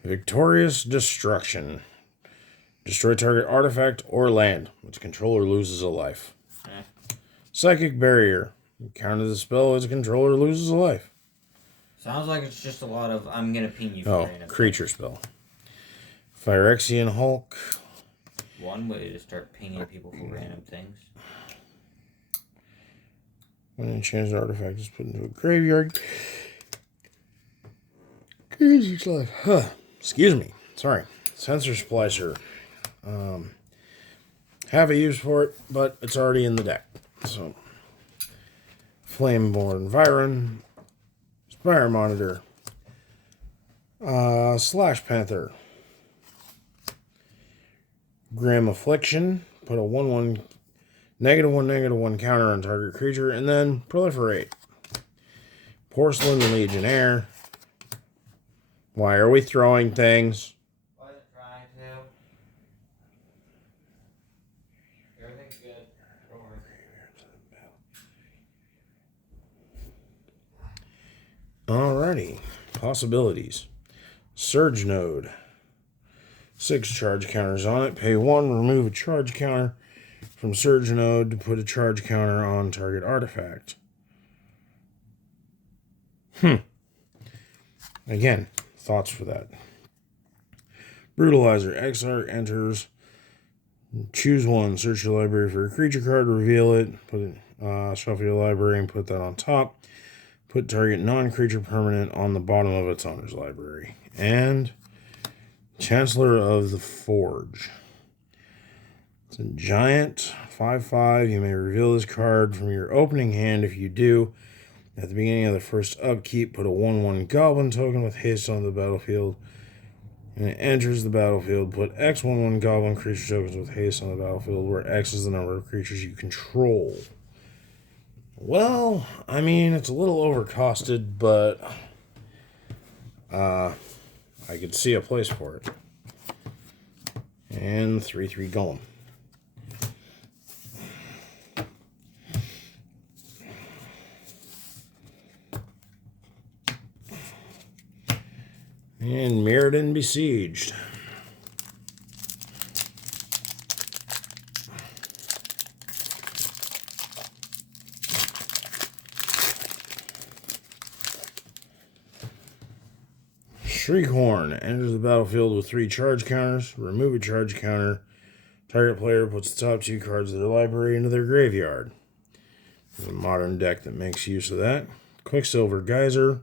Victorious Destruction. Destroy target artifact or land. Its controller loses a life. Psychic Barrier. Counter the spell, its controller loses a life. Sounds like it's just a lot of I'm gonna ping you for random creature spell. Phyrexian Hulk. One way to start pinging people for random things. When an enchanted artifact is put into a graveyard, gains each life. Excuse me. Sorry. Sensor Splicer. Have a use for it, but it's already in the deck. So, Flameborn Viren. Spire Monitor. Slash Panther. Grim Affliction. Put a 1/1 -1/-1 counter on target creature, and then proliferate. Porcelain Legionnaire. Why are we throwing things? Wasn't trying to. Everything's good. Don't worry. Alrighty. Possibilities. Surge Node. 6 charge counters on it. Pay 1, remove a charge counter from Surge Node to put a charge counter on target artifact. Again, thoughts for that. Brutalizer. Exarch enters. Choose 1. Search your library for a creature card. Reveal it. Put it. Shuffle your library and put that on top. Put target non-creature permanent on the bottom of its owner's library. And Chancellor of the Forge. It's a giant 5/5. You may reveal this card from your opening hand. If you do, at the beginning of the first upkeep, put a 1/1 goblin token with haste on the battlefield. When it enters the battlefield, put X 1/1 goblin creature tokens with haste on the battlefield, where X is the number of creatures you control. Well, I mean, it's a little overcosted, but I could see a place for it. And 3/3 golem. And Mirrodin Besieged. Shriekhorn enters the battlefield with 3 charge counters. Remove a charge counter. Target player puts the top 2 cards of their library into their graveyard. There's a modern deck that makes use of that. Quicksilver Geyser.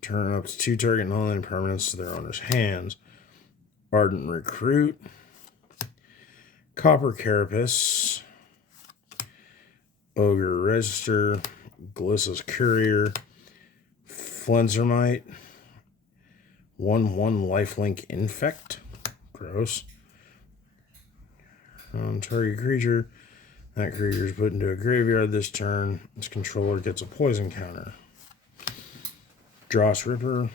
Turn up to 2 target non-land permanents to their owner's hands. Ardent Recruit. Copper Carapace. Ogre Register. Glissa's Courier. Flenzermite. 1/1 lifelink infect. Gross. Target creature. That creature is put into a graveyard this turn. Its controller gets a poison counter. Dross Ripper.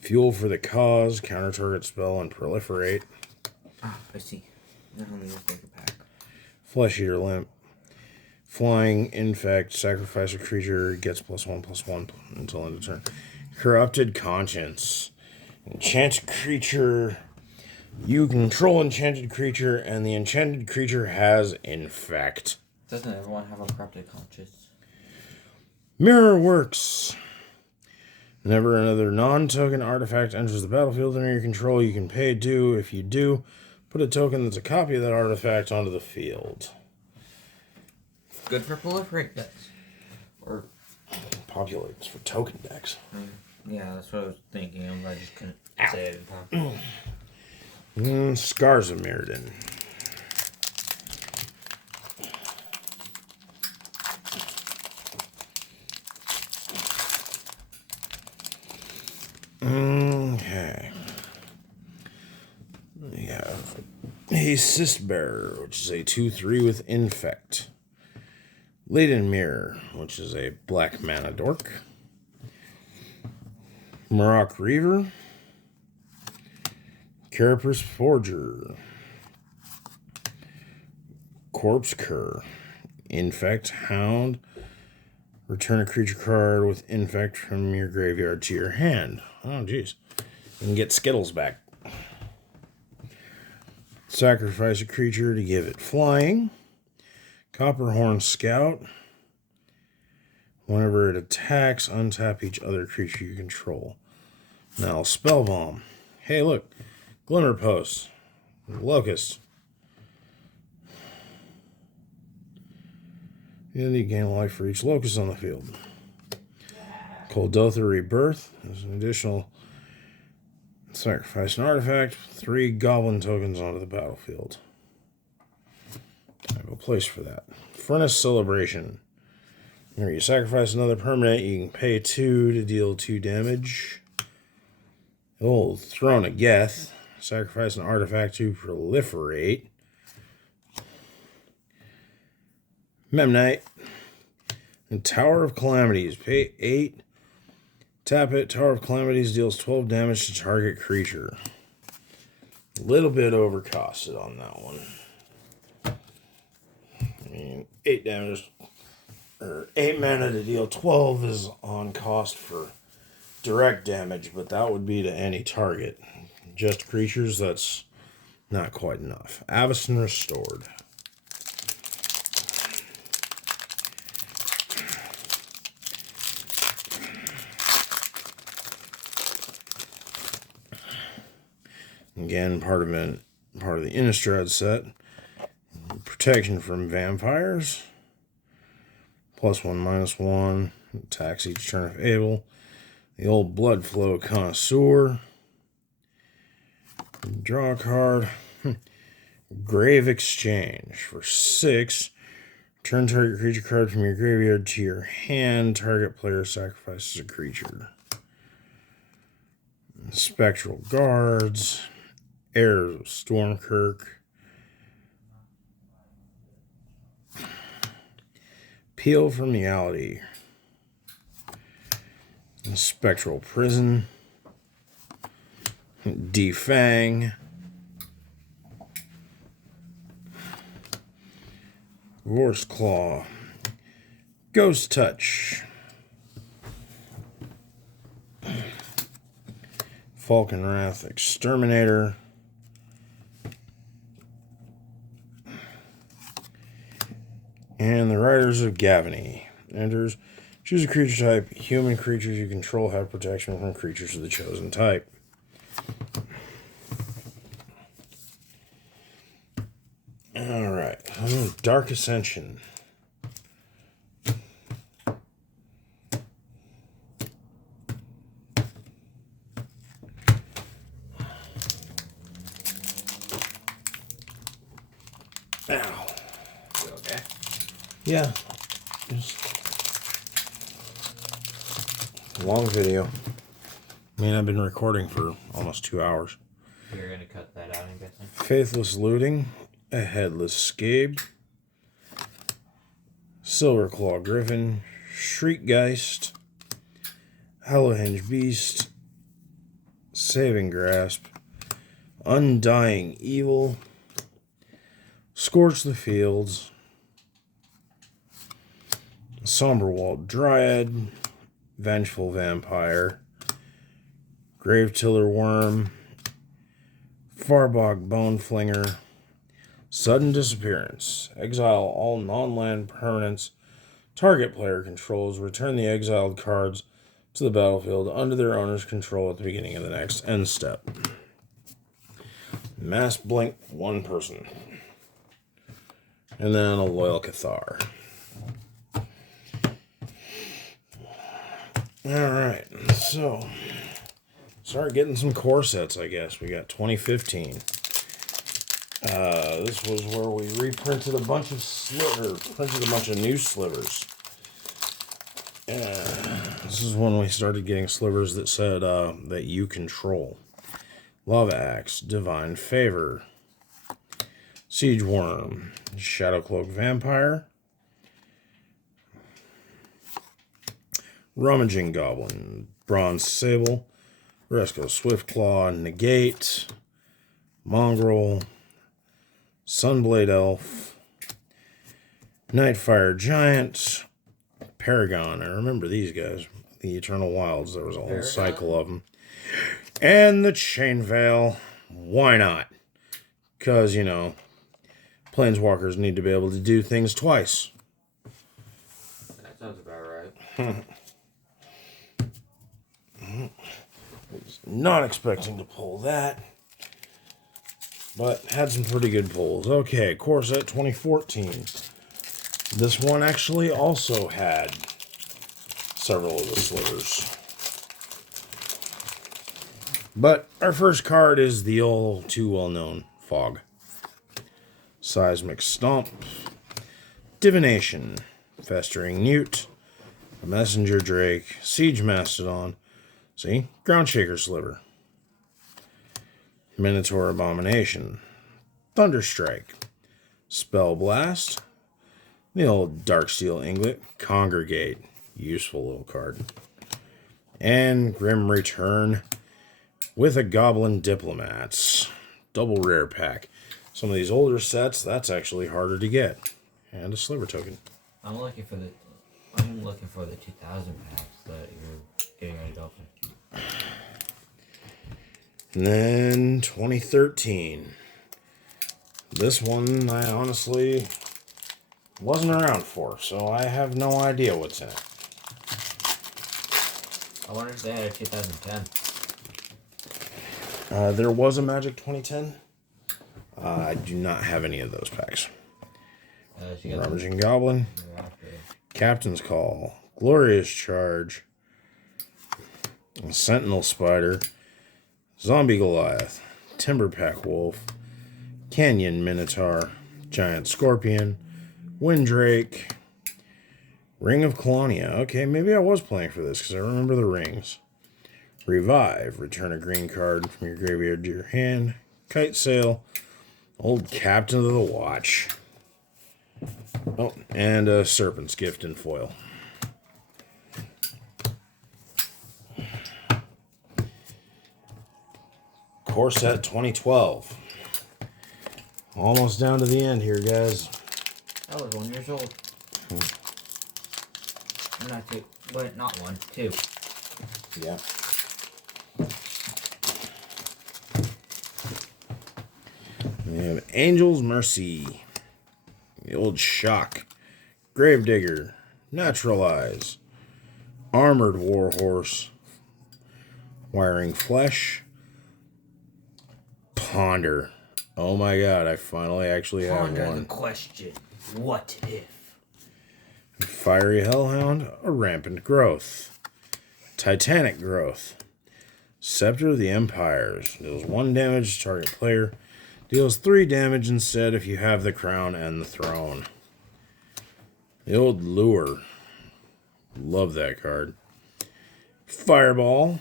Fuel for the Cause. Counter target spell and proliferate. Ah, I see. Not only will take a pack. Flesh Eater Limp. Flying infect. Sacrifice a creature. Gets +1/+1 until end of turn. Corrupted Conscience. Enchanted creature. You control enchanted creature, and the enchanted creature has infect. Doesn't everyone have a corrupted conscience? Mirror Works. Whenever another non-token artifact enters the battlefield under your control, you can pay 2. If you do, put a token that's a copy of that artifact onto the field. Good for proliferate decks. Or Populates for token decks. yeah, that's what I was thinking. I just couldn't say it in time. Scars of Mirrodin. Okay. We have a Cyst Bearer, which is a 2/3 with Infect. Laden Mirror, which is a black mana dork. Marok Reaver. Carapace Forger. Corpse Cur. Infect Hound. Return a creature card with Infect from your graveyard to your hand. Oh, jeez. You can get Skittles back. Sacrifice a creature to give it flying. Copperhorn Scout. Whenever it attacks, untap each other creature you control. Now, Spellbomb. Hey, look. Glimmer Post. Locust. And you gain life for each locust on the field. Kuldotha Rebirth. There's an additional sacrifice an artifact. 3 goblin tokens onto the battlefield. I have a place for that. Furnace Celebration. Whenever you sacrifice another permanent, you can pay 2 to deal 2 damage. Oh, Throne of Geth. Sacrifice an artifact to proliferate. Memnite. And Tower of Calamities. Pay 8. Tap it. Tower of Calamities deals 12 damage to target creature. A little bit overcosted on that one. I mean, 8 damage or 8 mana to deal 12 is on cost for direct damage, but that would be to any target. Just creatures, that's not quite enough. Avacyn Restored. Again, part of the Innistrad set. Protection from vampires. +1/-1. Attacks each turn if able. The old Bloodflow Connoisseur. Draw a card. Grave Exchange for 6. Turn target creature card from your graveyard to your hand. Target player sacrifices a creature. Spectral Guards. Heirs of Stormkirk. Peel from Reality. Spectral Prison. Defang. Vorse Claw. Ghost Touch. Falcon Wrath Exterminator. And the Riders of Gavony. Enters. Choose a creature type. Human creatures you control have protection from creatures of the chosen type. Alright. Dark Ascension. Ow. You okay? Yeah. Just long video. I mean, I've been recording for almost 2 hours. You're gonna cut that out, I'm guessing? Faithless Looting. A Headless Scabe. Silverclaw Griffin. Shriekgeist. Hallowhenge Beast. Saving Grasp. Undying Evil. Scorch the Fields. Somberwald Dryad. Vengeful Vampire. Gravetiller Worm. Farbog Boneflinger. Sudden Disappearance. Exile all non-land permanents target player controls. Return the exiled cards to the battlefield under their owner's control at the beginning of the next end step. Mass Blink 1 person. And then a Loyal Cathar. Alright, so start getting some core sets, I guess. We got 2015. This was where we reprinted a bunch of printed a bunch of new slivers. This is when we started getting slivers that said that you control. Lava Axe, Divine Favor, Siege Worm, Shadowcloak Vampire, Rummaging Goblin, Bronze Sable, Resko Swiftclaw, Negate, Mongrel, Sunblade Elf, Nightfire Giant, Paragon. I remember these guys. The Eternal Wilds. There was a whole cycle of them. And the Chain Veil. Why not? Because, you know, Planeswalkers need to be able to do things twice. That sounds about right. Was not expecting to pull that. But had some pretty good pulls. Okay, Core Set 2014. This one actually also had several of the slivers. But our first card is the all too well-known Fog. Seismic Stomp. Divination. Festering Newt. Messenger Drake. Siege Mastodon. See? Groundshaker Sliver. Minotaur Abomination. Thunderstrike. Spell Blast. The old Darksteel Inglet. Congregate. Useful little card. And Grim Return with a Goblin Diplomats. Double rare pack. Some of these older sets, that's actually harder to get. And a sliver token. I'm looking for the I'm looking for the 2000 packs that you're getting ready to open. And then 2013. This one I honestly wasn't around for, so I have no idea what's in it. I wonder if they had a 2010. There was a Magic 2010. I do not have any of those packs. Rummaging Goblin, Captain's Call, Glorious Charge, Sentinel Spider, Zombie Goliath, Timberpack Wolf, Canyon Minotaur, Giant Scorpion, Windrake, Ring of Colonia. Okay, maybe I was playing for this because I remember the rings. Revive, return a green card from your graveyard to your hand. Kite Sail, Old Captain of the Watch. Oh, and a Serpent's Gift in foil. Core set 2012. Almost down to the end here, guys. I was 1 year old. Not two, but not one, two. Yeah. We have Angel's Mercy, the old Shock, Gravedigger, Naturalize, Armored Warhorse, Wiring Flesh, Ponder. Oh my god, I finally actually have Ponder one. the question, what if? Fiery Hellhound, a Rampant Growth, Titanic Growth, Scepter of the Empires, deals 1 damage to target player, deals 3 damage instead if you have the crown and the throne. The old Lure, love that card. Fireball,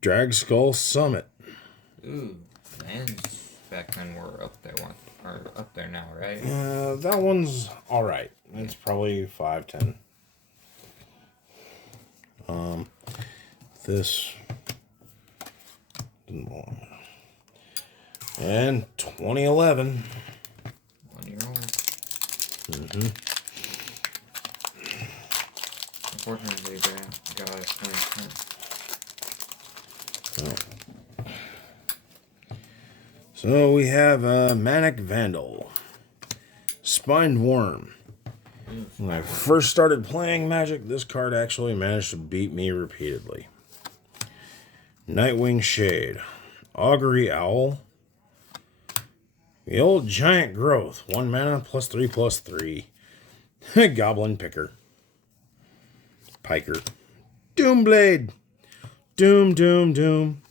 Drag Skull Summit. Ooh, lands back then were up there once, or up there now, right? That one's alright. It's probably 5-10. This didn't belong. And 2011. 1 year old. Unfortunately, guys, 2010. So we have Manic Vandal, Spined Worm. When I first started playing Magic, this card actually managed to beat me repeatedly. Nightwing Shade, Augury Owl, the old Giant Growth, 1 mana +3/+3, Goblin Picker, Piker, Doomblade, Doom, Doom, Doom.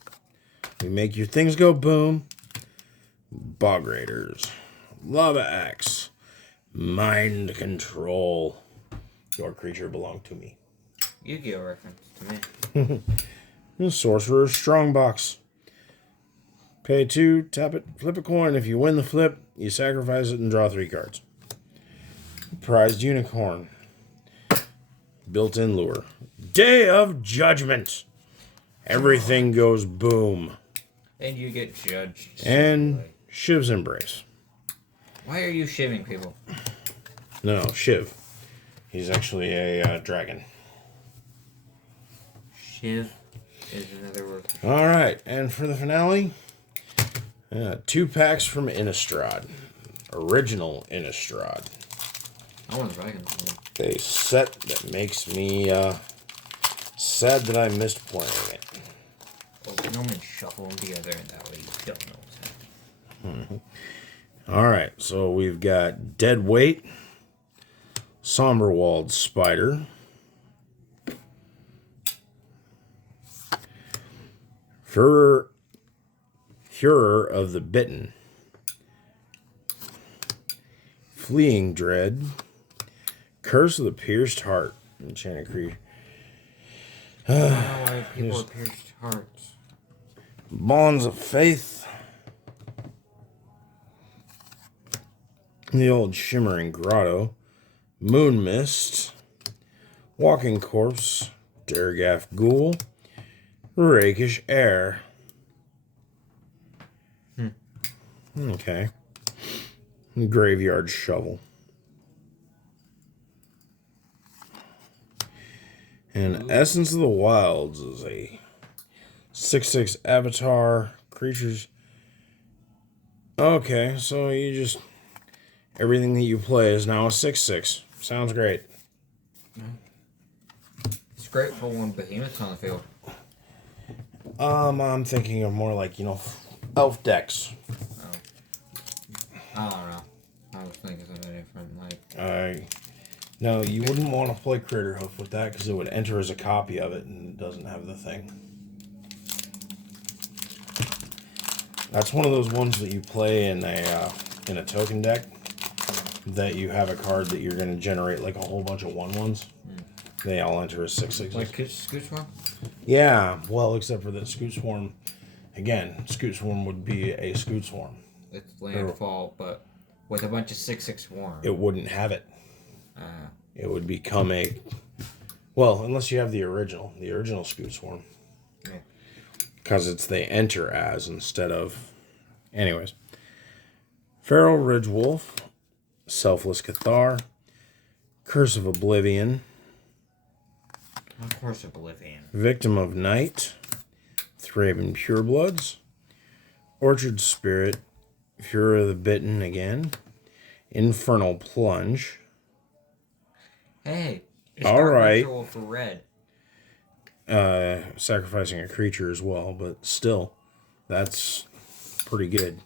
We make your things go boom. Bog Raiders, Lava Axe, Mind Control. Your creature belonged to me. Yu-Gi-Oh reference to me. Sorcerer's Strongbox. Pay 2, tap it, flip a coin. If you win the flip, you sacrifice it and draw 3 cards. Prized Unicorn. Built-in lure. Day of Judgment. Everything goes boom. And you get judged. And Shiv's Embrace. Why are you shivving people? No, Shiv. He's actually a dragon. Shiv is another word. All right, and for the finale, 2 packs from Innistrad. Original Innistrad. I want a dragon. A set that makes me sad that I missed playing it. Well, we normally shuffle them together, and that way you don't know what's happening. All right, so we've got Dead Weight, Somberwald Spider, Furor of the Bitten, Fleeing Dread, Curse of the Pierced Heart, Enchanted Creature. I don't know why people are pierced hearts. Bonds of Faith, the old Shimmering Grotto, Moon Mist, Walking Corpse, Durgaff Ghoul, Rakish Air. Okay. Graveyard Shovel. And Essence of the Wilds is a 6/6 avatar. Creatures. Okay, so you just... Everything that you play is now a 6/6. Sounds great. It's great for when Behemoth's on the field. I'm thinking of more like, elf decks. I don't know. I was thinking something different. Like, No, you wouldn't want to play Critterhoof with that because it would enter as a copy of it and it doesn't have the thing. That's one of those ones that you play in a token deck that you have a card that you're going to generate like a whole bunch of 1/1s. They all enter as 6/6s. like Scoot Swarm? Yeah, well, except for that Scoot Swarm. Again, Scoot Swarm would be a Scoot Swarm. It's landfall, but with a bunch of 6/6 swarm. It wouldn't have it. It would become a... Well, unless you have the original Scoot Swarm. Yeah. Because it's they enter as instead of... Anyways. Feral Ridge Wolf. Selfless Cathar. Curse of Oblivion. Of course, Oblivion. Victim of Night. Thraben Purebloods. Orchard Spirit. Fury of the Bitten again. Infernal Plunge. Hey, it's all right. For red. Sacrificing a creature as well, but still, that's pretty good.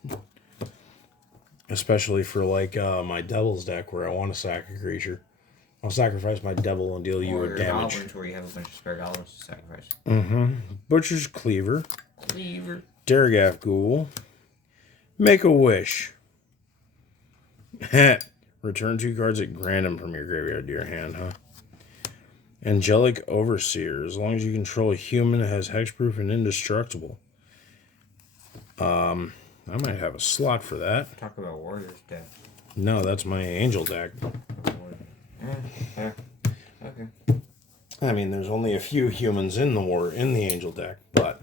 Especially for like my Devil's deck where I want to sack a creature. I'll sacrifice my Devil and deal you Or a damage. Goblins where you have a bunch of spare goblins to sacrifice. Butcher's Cleaver. Cleaver. Dargath Ghoul. Make a Wish. Return 2 cards at random from your graveyard to your hand, huh? Angelic Overseer. As long as you control a human, it has hexproof and indestructible. I might have a slot for that. Talk about Warriors deck. No, that's my Angel deck. Yeah. Okay. I mean, there's only a few humans in the Angel deck, but...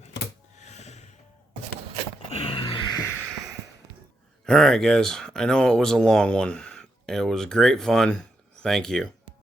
Alright, guys. I know it was a long one. It was great fun. Thank you.